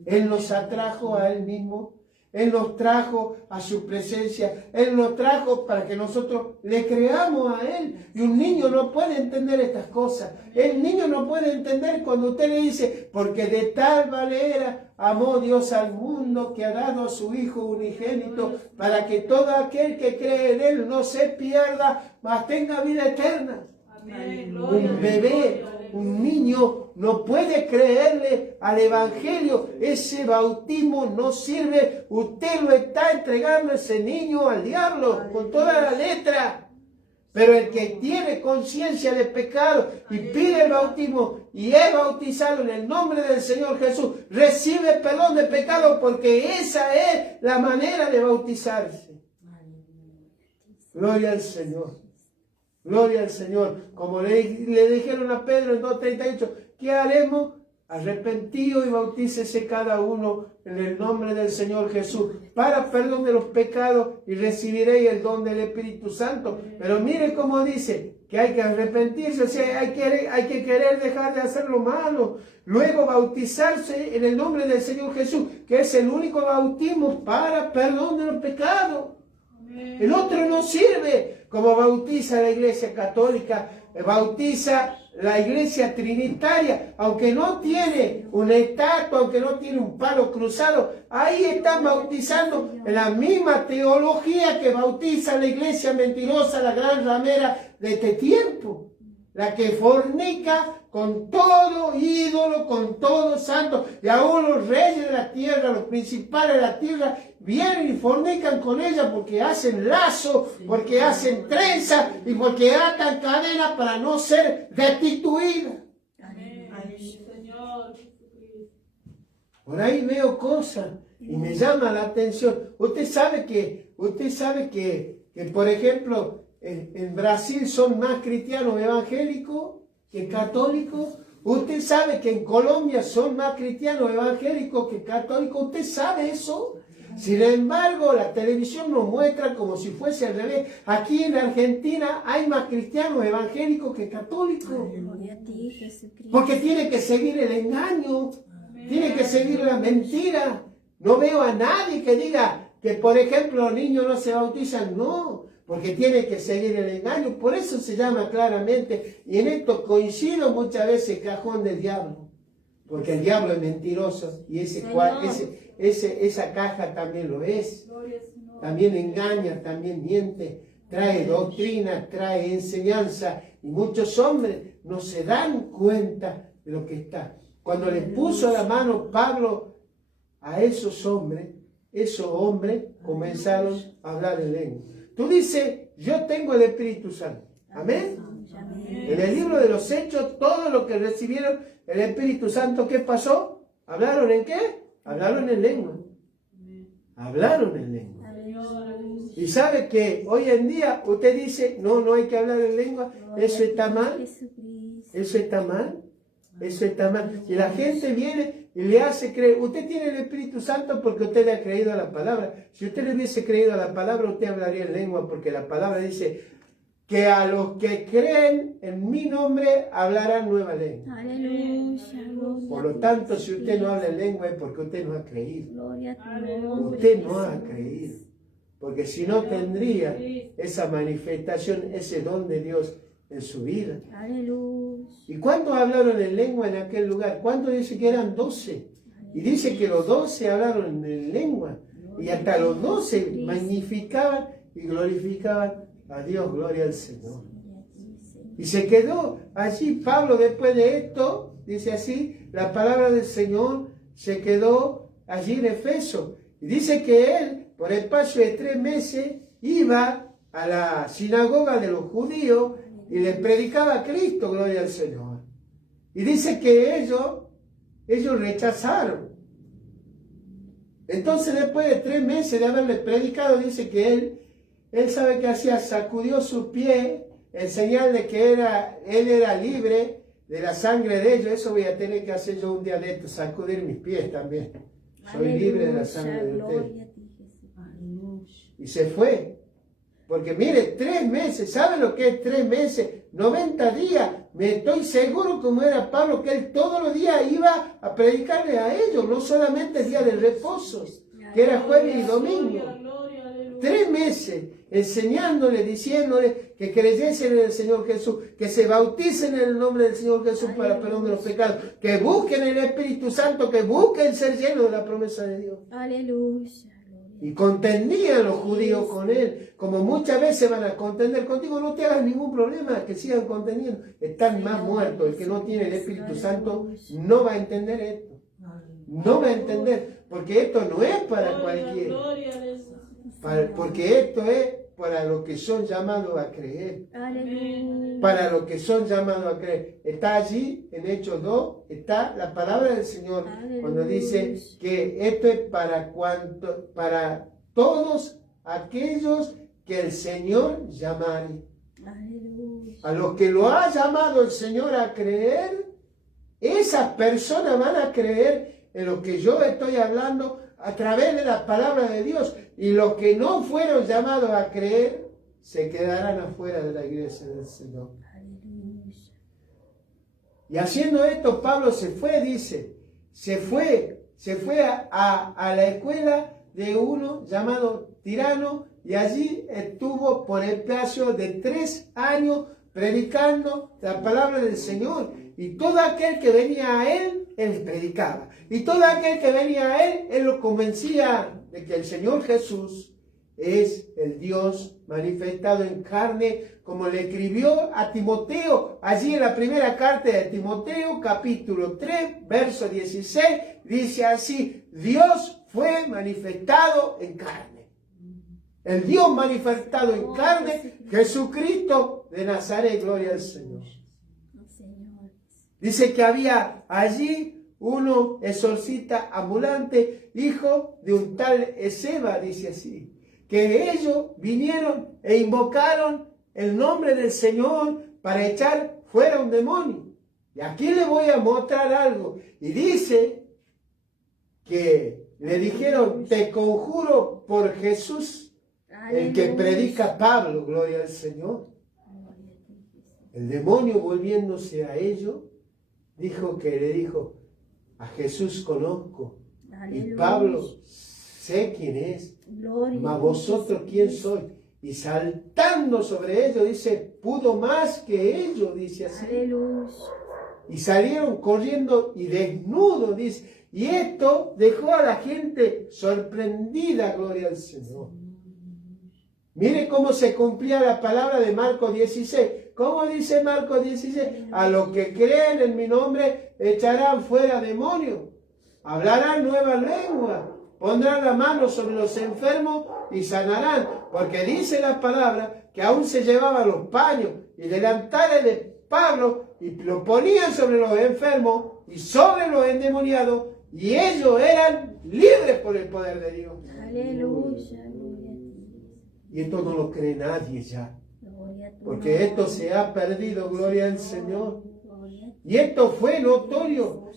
Él nos atrajo a Él mismo. Él nos trajo a su presencia. Él nos trajo para que nosotros le creamos a Él. Y un niño no puede entender estas cosas. El niño no puede entender cuando usted le dice, porque de tal manera amó Dios al mundo que ha dado a su Hijo unigénito para que todo aquel que cree en Él no se pierda, mas tenga vida eterna. Amén. Gloria Un a bebé, Dios. un niño no puede creerle al Evangelio. Ese bautismo no sirve. Usted lo está entregando ese niño al diablo con toda la letra. Pero el que tiene conciencia de pecado y pide el bautismo y es bautizado en el nombre del Señor Jesús, recibe perdón de pecado, porque esa es la manera de bautizarse. Gloria al Señor. Gloria al Señor. Como le dijeron a Pedro en 2:38, ¿qué haremos? Arrepentido y bautícese cada uno en el nombre del Señor Jesús para perdón de los pecados y recibiréis el don del Espíritu Santo. Pero mire cómo dice que hay que arrepentirse, o sea, hay que querer dejar de hacer lo malo. Luego bautizarse en el nombre del Señor Jesús, que es el único bautismo para perdón de los pecados. El otro no sirve, como bautiza la Iglesia Católica, bautiza la Iglesia Trinitaria, aunque no tiene una estatua, aunque no tiene un palo cruzado, ahí están bautizando en la misma teología que bautiza la Iglesia mentirosa, la gran ramera de este tiempo, la que fornica con todo ídolo, con todo santo, y aún los reyes de la tierra, los principales de la tierra, vienen y fornican con ella porque hacen lazo, porque hacen trenza y porque atan cadenas para no ser destituidas. Amén. Señor Jesucristo. Por ahí veo cosas y me llama la atención. Usted sabe que por ejemplo, en Brasil son más cristianos evangélicos que católicos. Usted sabe que en Colombia son más cristianos evangélicos que católicos. ¿Usted sabe eso? Sin embargo, la televisión nos muestra como si fuese al revés. Aquí en Argentina hay más cristianos evangélicos que católicos. Porque tiene que seguir el engaño, tiene que seguir la mentira. No veo a nadie que diga que, por ejemplo, los niños no se bautizan. No, porque tiene que seguir el engaño. Por eso se llama claramente, y en esto coincido muchas veces, cajón del diablo. Porque el diablo es mentiroso y esa caja también lo es. También engaña, también miente, trae doctrina, trae enseñanza. Y muchos hombres no se dan cuenta de lo que está. Cuando les puso la mano Pablo a esos hombres comenzaron a hablar en lengua. Tú dices, yo tengo el Espíritu Santo. Amén. En el libro de los Hechos, todo lo que recibieron el Espíritu Santo, ¿qué pasó? ¿Hablaron en qué? Hablaron en lengua. Hablaron en lengua. Y sabe que hoy en día usted dice, no hay que hablar en lengua, eso está mal. Eso está mal. Eso está mal. Y la gente viene y le hace creer. Usted tiene el Espíritu Santo porque usted le ha creído a la palabra. Si usted le hubiese creído a la palabra, usted hablaría en lengua, porque la palabra dice que a los que creen en mi nombre hablarán nueva lengua. Por lo tanto, si usted no habla en lengua es porque usted no ha creído. Usted no ha creído. Porque si no tendría esa manifestación, ese don de Dios en su vida. ¿Y cuántos hablaron en lengua en aquel lugar? ¿Cuántos dice que eran 12? Y dice que los 12 hablaron en lengua. Y hasta los 12 magnificaban y glorificaban a Dios, gloria al Señor. Y se quedó allí Pablo después de esto, dice así, la palabra del Señor se quedó allí en Efeso. Y dice que él, por espacio de 3 meses, iba a la sinagoga de los judíos y les predicaba a Cristo, gloria al Señor. Y dice que ellos rechazaron. Entonces, después de 3 meses de haberle predicado, dice que él sabe que hacía, sacudió su pie en señal de que él era libre de la sangre de ellos. Eso voy a tener que hacer yo un día de esto, sacudir mis pies también. Soy libre de la sangre de ustedes. Y se fue. Porque mire, 3 meses, ¿sabe lo que es 3 meses? 90 días. Me estoy seguro, como era Pablo, que él todos los días iba a predicarle a ellos, no solamente el día del reposo, que era jueves y domingo. 3 meses enseñándole, diciéndole que creyesen en el Señor Jesús, que se bauticen en el nombre del Señor Jesús para perdón de los pecados, que busquen el Espíritu Santo, que busquen ser llenos de la promesa de Dios. Aleluya. Y contendían los judíos con él, como muchas veces van a contender contigo. No te hagas ningún problema, que sigan contendiendo. Están más muertos. El que no tiene el Espíritu Santo no va a entender esto. No va a entender, porque esto no es para cualquiera. Porque esto es para los que son llamados a creer. Para los que son llamados a creer. Está allí en Hechos 2, está la palabra del Señor cuando dice que esto es para todos aquellos que el Señor llamare. A los que lo ha llamado el Señor a creer, esas personas van a creer en lo que yo estoy hablando a través de la palabra de Dios. Y los que no fueron llamados a creer se quedarán afuera de la iglesia del Señor. Y haciendo esto, Pablo se fue, dice, se fue a la escuela de uno llamado Tirano, y allí estuvo por el plazo de 3 años predicando la palabra del Señor. Y todo aquel que venía a él predicaba. Y todo aquel que venía a él lo convencía de que el Señor Jesús es el Dios manifestado en carne, como le escribió a Timoteo, allí en la primera carta de Timoteo, capítulo 3, verso 16, dice así: Dios fue manifestado en carne. El Dios manifestado en carne, Jesucristo de Nazaret, gloria al Señor. Dice que había allí uno exorcista ambulante, hijo de un tal Esceva, dice así, que ellos vinieron e invocaron el nombre del Señor para echar fuera un demonio. Y aquí le voy a mostrar algo. Y dice que le dijeron: te conjuro por Jesús, el que predica Pablo, gloria al Señor. El demonio, volviéndose a ellos, le dijo: a Jesús conozco, y Pablo sé quién es, mas vosotros quién sois. Y saltando sobre ellos, dice, pudo más que ellos, dice así. Y salieron corriendo y desnudos, dice. Y esto dejó a la gente sorprendida, gloria al Señor. Mire cómo se cumplía la palabra de Marcos 16. ¿Cómo dice Marcos 16? A los que creen en mi nombre echarán fuera demonios, hablarán nuevas lenguas, pondrán la mano sobre los enfermos y sanarán. Porque dice la palabra que aún se llevaban los paños y delantales de Pablo y lo ponían sobre los enfermos y sobre los endemoniados, y ellos eran libres por el poder de Dios. Aleluya. Y esto no lo cree nadie ya, porque esto se ha perdido, gloria al Señor. Y esto fue notorio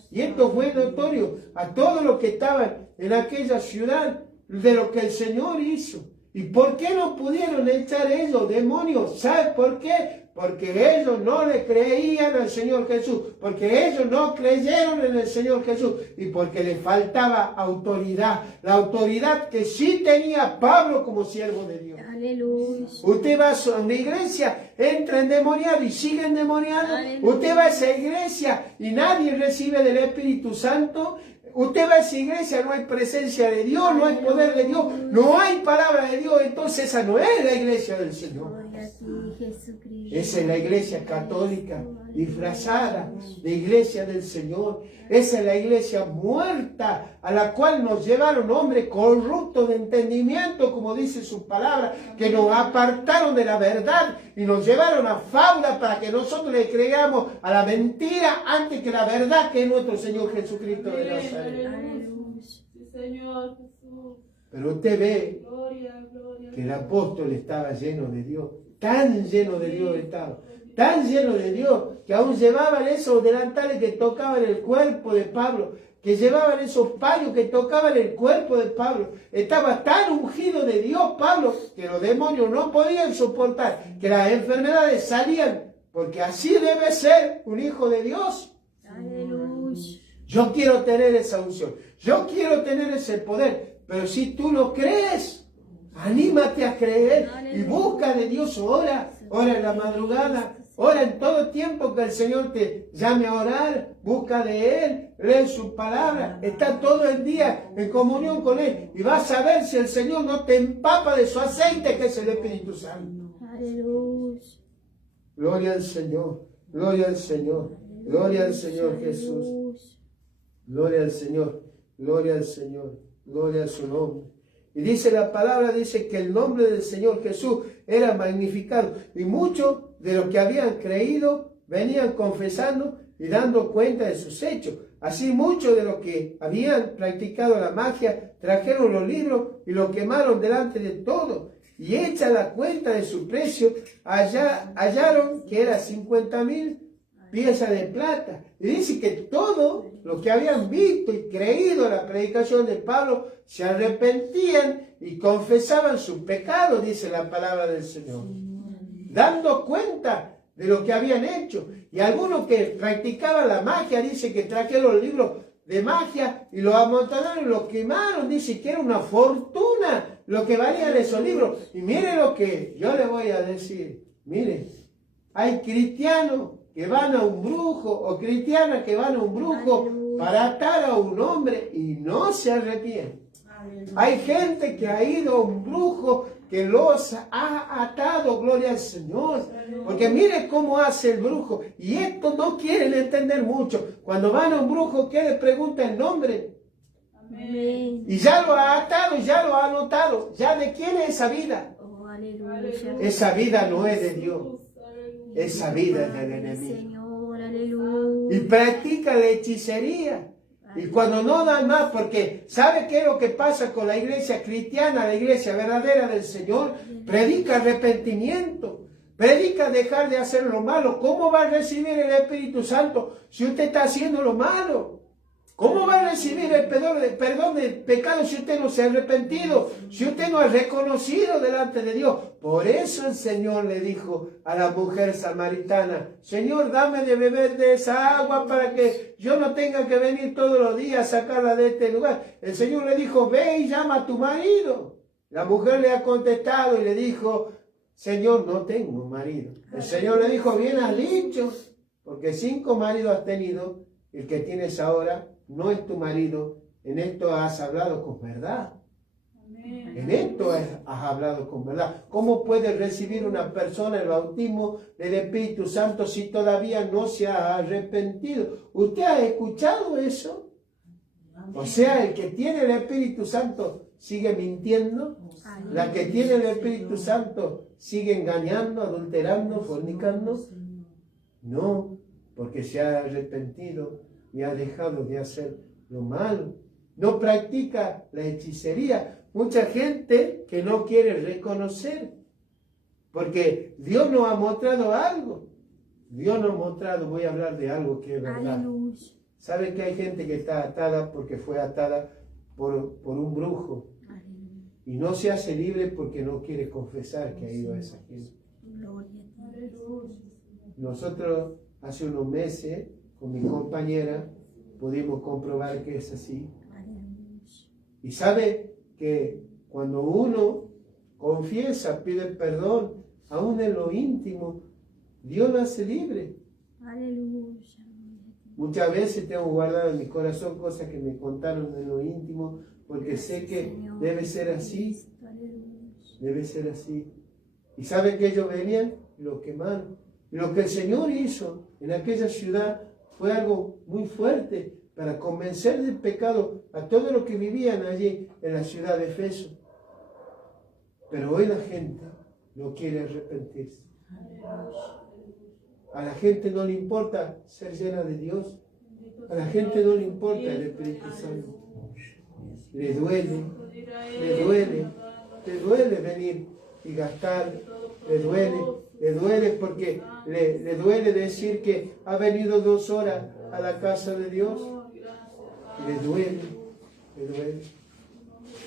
a todos los que estaban en aquella ciudad de lo que el Señor hizo. ¿Y por qué no pudieron echar ellos demonios? ¿Sabe por qué? Porque ellos no le creían al Señor Jesús, porque ellos no creyeron en el Señor Jesús, y porque le faltaba autoridad, la autoridad que sí tenía Pablo como siervo de Dios. Aleluya. Usted va a una iglesia, entra endemoniado y sigue endemoniado. Aleluya. Usted va a esa iglesia y nadie recibe del Espíritu Santo. Usted va a esa iglesia, no hay presencia de Dios, no hay poder de Dios, no hay palabra de Dios. Entonces esa no es la iglesia del Señor. Gloria a ti, Jesucristo. Esa es la iglesia católica, disfrazada de iglesia del Señor. Esa es la iglesia muerta, a la cual nos llevaron hombres corruptos de entendimiento, como dice su palabra, que nos apartaron de la verdad y nos llevaron a fábulas para que nosotros le creamos a la mentira antes que la verdad, que es nuestro Señor Jesucristo de Nazaret. Aleluya. Sí, Señor Jesús. Pero usted ve Gloria, gloria. que el apóstol estaba lleno de Dios, tan lleno de Dios estaba, tan lleno de Dios, que aún llevaban esos delantales que tocaban el cuerpo de Pablo, que llevaban esos payos que tocaban el cuerpo de Pablo. Estaba tan ungido de Dios Pablo, que los demonios no podían soportar, que las enfermedades salían, porque así debe ser un hijo de Dios. Aleluya. Yo quiero tener esa unción, yo quiero tener ese poder, pero si tú lo crees, anímate a creer y busca de Dios, ora en la madrugada, ora en todo tiempo que el Señor te llame a orar, busca de Él, lee su palabra, está todo el día en comunión con Él y vas a ver si el Señor no te empapa de su aceite, que es el Espíritu Santo. Aleluya. Gloria al Señor, gloria al Señor, gloria al Señor Jesús. Gloria al Señor, gloria al Señor, gloria a su nombre. Y dice la palabra, dice que el nombre del Señor Jesús era magnificado. Y muchos de los que habían creído venían confesando y dando cuenta de sus hechos. Así muchos de los que habían practicado la magia trajeron los libros y los quemaron delante de todos. Y hecha la cuenta de su precio, hallaron que era 50,000 piezas de plata. Y dice que todos los que habían visto y creído la predicación de Pablo se arrepentían y confesaban sus pecados, dice la palabra del Señor, dando cuenta de lo que habían hecho. Y algunos que practicaban la magia, dice que trajeron los libros de magia y los amontonaron y los quemaron. Dice que era una fortuna lo que valían esos libros. Y mire lo que yo le voy a decir. Mire, hay cristianos que van a un brujo o cristianas que van a un brujo para atar a un hombre y no se arrepienten. Hay gente que ha ido a un brujo que los ha atado, gloria al Señor. Porque mire cómo hace el brujo. Y esto no quieren entender mucho. Cuando van a un brujo, ¿qué le pregunta el nombre? Amén. Y ya lo ha atado, ya lo ha anotado. ¿Ya de quién es esa vida? Oh, aleluya. Esa vida no es de Dios. Esa vida es del Padre, enemigo. Señor, aleluya. Y practica la hechicería. Y cuando no dan más, porque ¿sabe qué es lo que pasa con la iglesia cristiana, la iglesia verdadera del Señor? Predica arrepentimiento, predica dejar de hacer lo malo. ¿Cómo va a recibir el Espíritu Santo si usted está haciendo lo malo? ¿Cómo va a recibir el perdón del pecado si usted no se ha arrepentido? Si usted no ha reconocido delante de Dios. Por eso el Señor le dijo a la mujer samaritana: Señor, dame de beber de esa agua para que yo no tenga que venir todos los días a sacarla de este lugar. El Señor le dijo: ve y llama a tu marido. La mujer le ha contestado y le dijo: Señor, no tengo marido. El Señor le dijo: bien has dicho, porque 5 maridos has tenido, el que tienes ahora no es tu marido. En esto has hablado con verdad. En esto has hablado con verdad. ¿Cómo puede recibir una persona el bautismo del Espíritu Santo si todavía no se ha arrepentido? ¿Usted ha escuchado eso? O sea, el que tiene el Espíritu Santo sigue mintiendo. La que tiene el Espíritu Santo sigue engañando, adulterando, fornicando. No, porque se ha arrepentido y ha dejado de hacer lo malo. No practica la hechicería. Mucha gente que no quiere reconocer, porque Dios nos ha mostrado algo. Dios nos ha mostrado, voy a hablar de algo que es verdad. Aleluya. ¿Sabe que hay gente que está atada porque fue atada por un brujo? Y no se hace libre porque no quiere confesar que ha ido a esa gente. Gloria a ti. Nosotros hace unos meses con mi compañera pudimos comprobar que es así. Aleluya. Y sabe que cuando uno confiesa, pide perdón, aún en lo íntimo, Dios lo hace libre. Aleluya. Muchas veces tengo guardado en mi corazón cosas que me contaron en lo íntimo, porque sé que debe ser así, debe ser así. Y saben que ellos venían y lo quemaron. Y lo que el Señor hizo en aquella ciudad fue algo muy fuerte para convencer del pecado a todos los que vivían allí en la ciudad de Efeso. Pero hoy la gente no quiere arrepentirse. A la gente no le importa ser llena de Dios. A la gente no le importa el Espíritu Santo. Le duele venir y gastar. Le duele porque le duele decir que ha venido 2 horas a la casa de Dios. Le duele.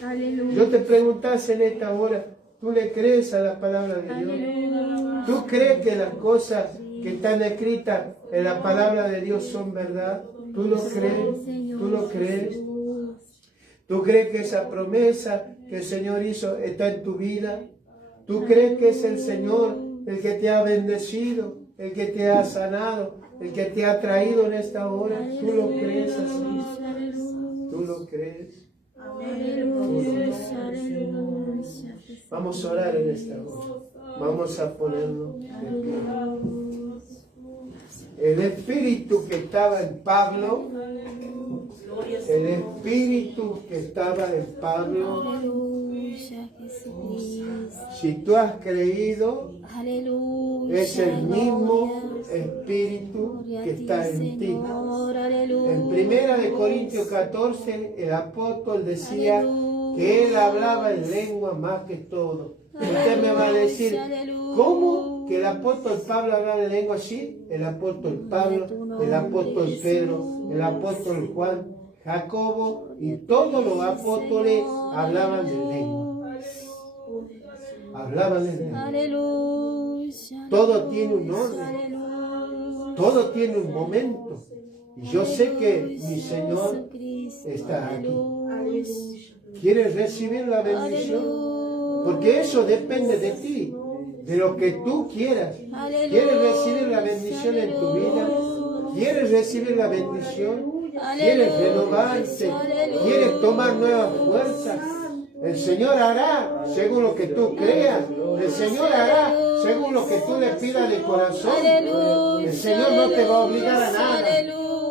Aleluya. Yo te preguntase en esta hora, ¿tú le crees a la palabra de Dios? ¿Tú crees que las cosas que están escritas en la palabra de Dios son verdad? ¿Tú lo crees? ¿Tú lo crees? ¿Tú crees que esa promesa que el Señor hizo está en tu vida? ¿Tú crees que es el Señor el que te ha bendecido, el que te ha sanado, el que te ha traído en esta hora? ¿Tú lo crees así? ¿Tú lo crees? Vamos a orar en esta hora. Vamos a ponernos de pie. El espíritu que estaba en Pablo, si tú has creído, es el mismo espíritu que está en ti. En 1 Corintios 14, el apóstol decía que él hablaba en lengua más que todo. Usted me va a decir, ¿cómo que el apóstol Pablo hablaba en lengua así? El apóstol Pablo, el apóstol Pedro, el apóstol Juan, Jacobo y todos los apóstoles hablaban en lengua. Hablaban en lengua. Todo tiene un orden. Todo tiene un momento. Y yo sé que mi Señor está aquí. ¿Quieres recibir la bendición? Porque eso depende de ti, de lo que tú quieras. ¿Quieres recibir la bendición en tu vida? ¿Quieres recibir la bendición? ¿Quieres renovarte? ¿Quieres tomar nuevas fuerzas? El Señor hará según lo que tú creas. El Señor hará según lo que tú le pidas de corazón. El Señor no te va a obligar a nada.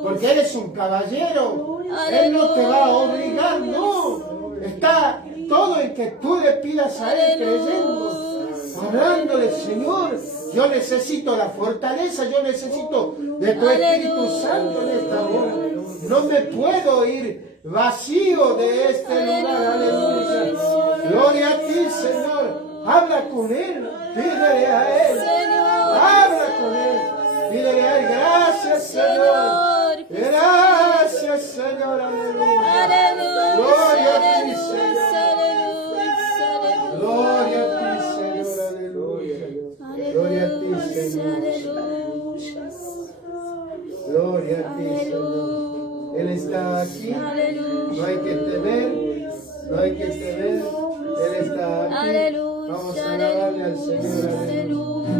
Porque eres un caballero. Él no te va a obligar, no. Está todo el que tú le pidas a Él creyendo, hablándole, Señor, yo necesito la fortaleza, yo necesito de tu Espíritu Santo en esta hora. No me puedo ir vacío de este lugar, aleluya. Gloria a ti, Señor. Habla con Él, pídele a Él, habla con Él, pídele a Él. Gracias, Señor. Gracias, Señor, aleluya. Gloria a ti, Señor. Gloria a ti, Señor, aleluya. Gloria a ti, Señor. Gloria a ti, Señor. Él está aquí. No hay que temer. No hay que temer. Él está aquí. Vamos a alabarle al Señor. Aleluya.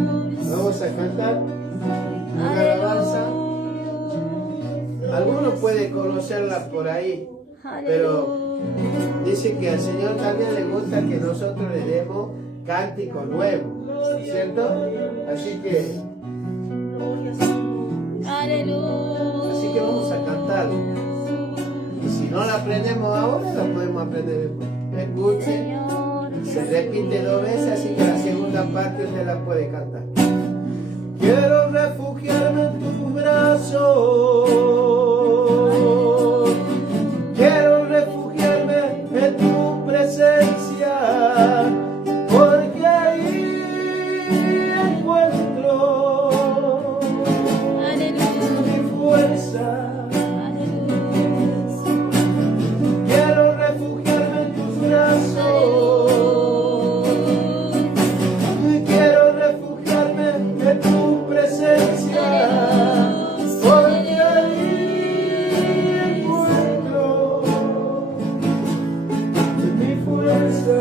Vamos a cantar una alabanza. Algunos pueden conocerla por ahí, pero dice que al Señor también le gusta que nosotros le demos cántico nuevo, ¿cierto? Así que vamos a cantar. Y si no la aprendemos ahora, la podemos aprender después. Escuchen, se repite 2 veces, así que la segunda parte usted la puede cantar. Quiero refugiarme en tus brazos. Quiero refugiarme en tu presencia, porque ahí encuentro mi fuerza. Quiero refugiarme en tus brazos. Quiero refugiarme en tu presencia, porque ahí encuentro mi fuerza.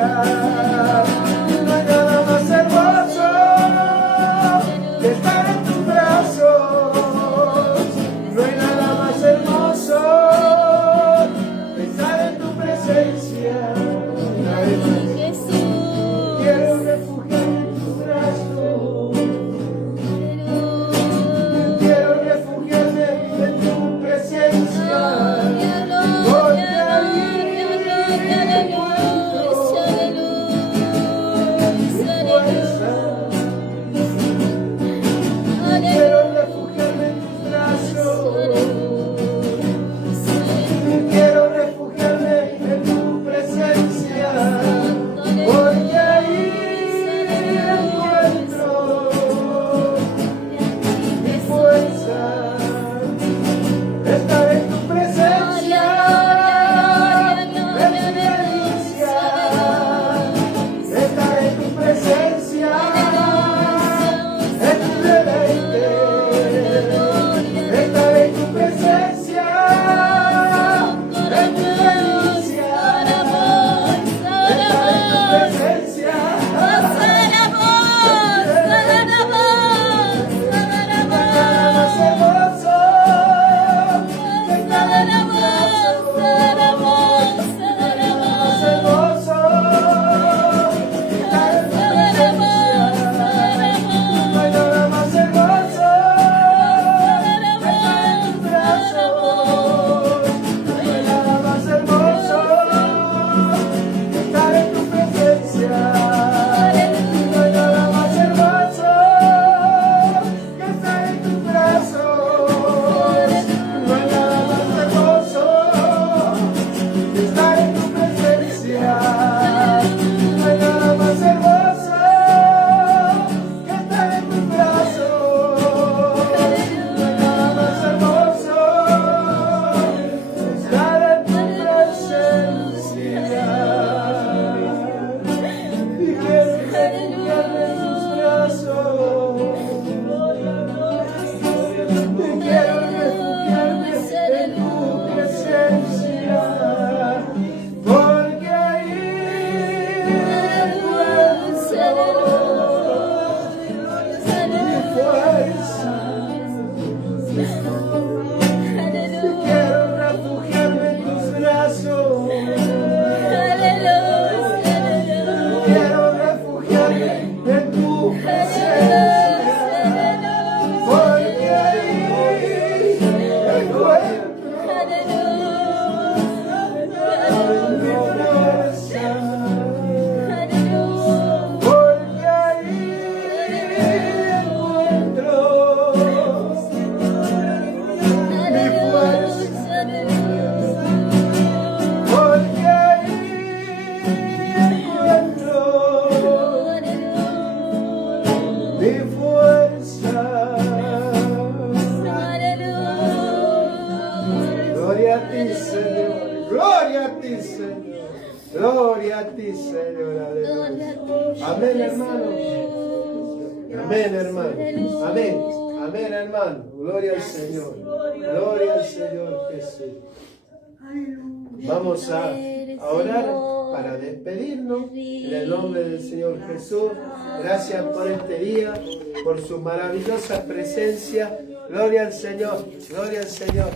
No hay nada más hermoso que estar en tus brazos. No hay nada más hermoso que estar en tu presencia. Quiero refugiarme en tus brazos. Quiero refugiarme en tu presencia. Porque ahí quiero refugiarme en tus brazos. Quiero refugiarme en tu presencia. Porque ahí encuentro mi fuerza. Estar en tu presencia. Es mi delicia. Estar en tu presencia. Es mi deleite. Estar en tu presencia. Es mi delicia. Estar en tu presencia. Más hermoso que estar en tu brazos. Más hermoso que estar en tu presencia. No hay nada más hermoso que estar en tus brazos. No hay nada más hermoso que estar en tu presencia. No hay nada más hermoso que estar en tus brazos. No hay nada más hermoso que estar en tu presencia. No hay nada más hermoso que estar en tus brazos. No hay nada más hermoso que estar en tu presencia. Y quiero refugiarme en tus brazos. Y quiero refugiarme en tu presencia. Porque ahí encuentro mi fuerza. Quiero refugiarme en tus brazos. Quiero refugiarme en tu presencia. Porque ahí encuentro mi fuerza. Porque ahí encuentro mi fuerza. Porque ahí encuentro mi fuerza. Gloria a ti, Señor. Gloria a ti, Señor. Gloria a ti, Señor. Aleluya. Amén, hermanos. Amén, hermano. Amén. Amén, hermano. Gloria al Señor. Gloria al Señor Jesús. Vamos a orar para despedirnos en el nombre del Señor Jesús. Gracias por este día, por su maravillosa presencia. Gloria al Señor. Gloria al Señor.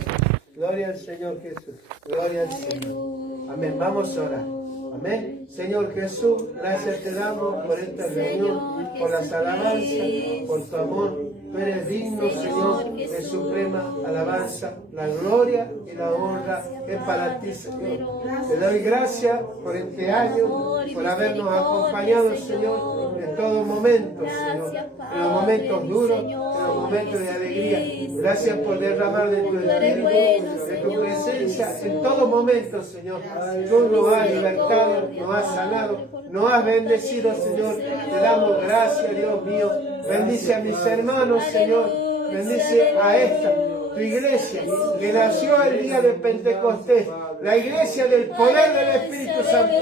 Gloria al Señor Jesús. Gloria al Señor. Amén. Vamos a orar. Amén. Señor Jesús, gracias te damos por esta reunión, por las alabanzas, por tu amor. Tú eres digno, Señor, de suprema alabanza. La gloria y la honra es para ti, Señor. Te doy gracias por este año, por habernos acompañado, Señor, en todo momento, Señor. En los momentos duros, en los momentos de alegría. Gracias por derramar de tu espíritu, de tu presencia, en todo momento, Señor. Tú nos has libertado, nos has sanado, nos has bendecido, Señor. Te damos gracias, Dios mío. Bendice a mis hermanos, Señor. Bendice a esta, tu iglesia, que nació el día de Pentecostés. La iglesia del poder del Espíritu Santo.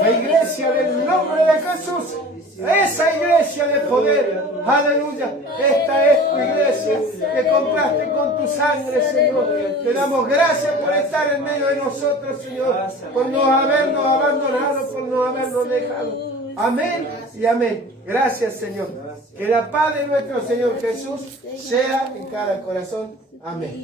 La iglesia del nombre de Jesús. Esa iglesia de poder. Aleluya. Esta es tu iglesia que compraste con tu tu sangre, Señor. Te damos gracias por estar en medio de nosotros, Señor, por no habernos abandonado, por no habernos dejado. Amén y amén. Gracias, Señor. Que la paz de nuestro Señor Jesús sea en cada corazón. Amén.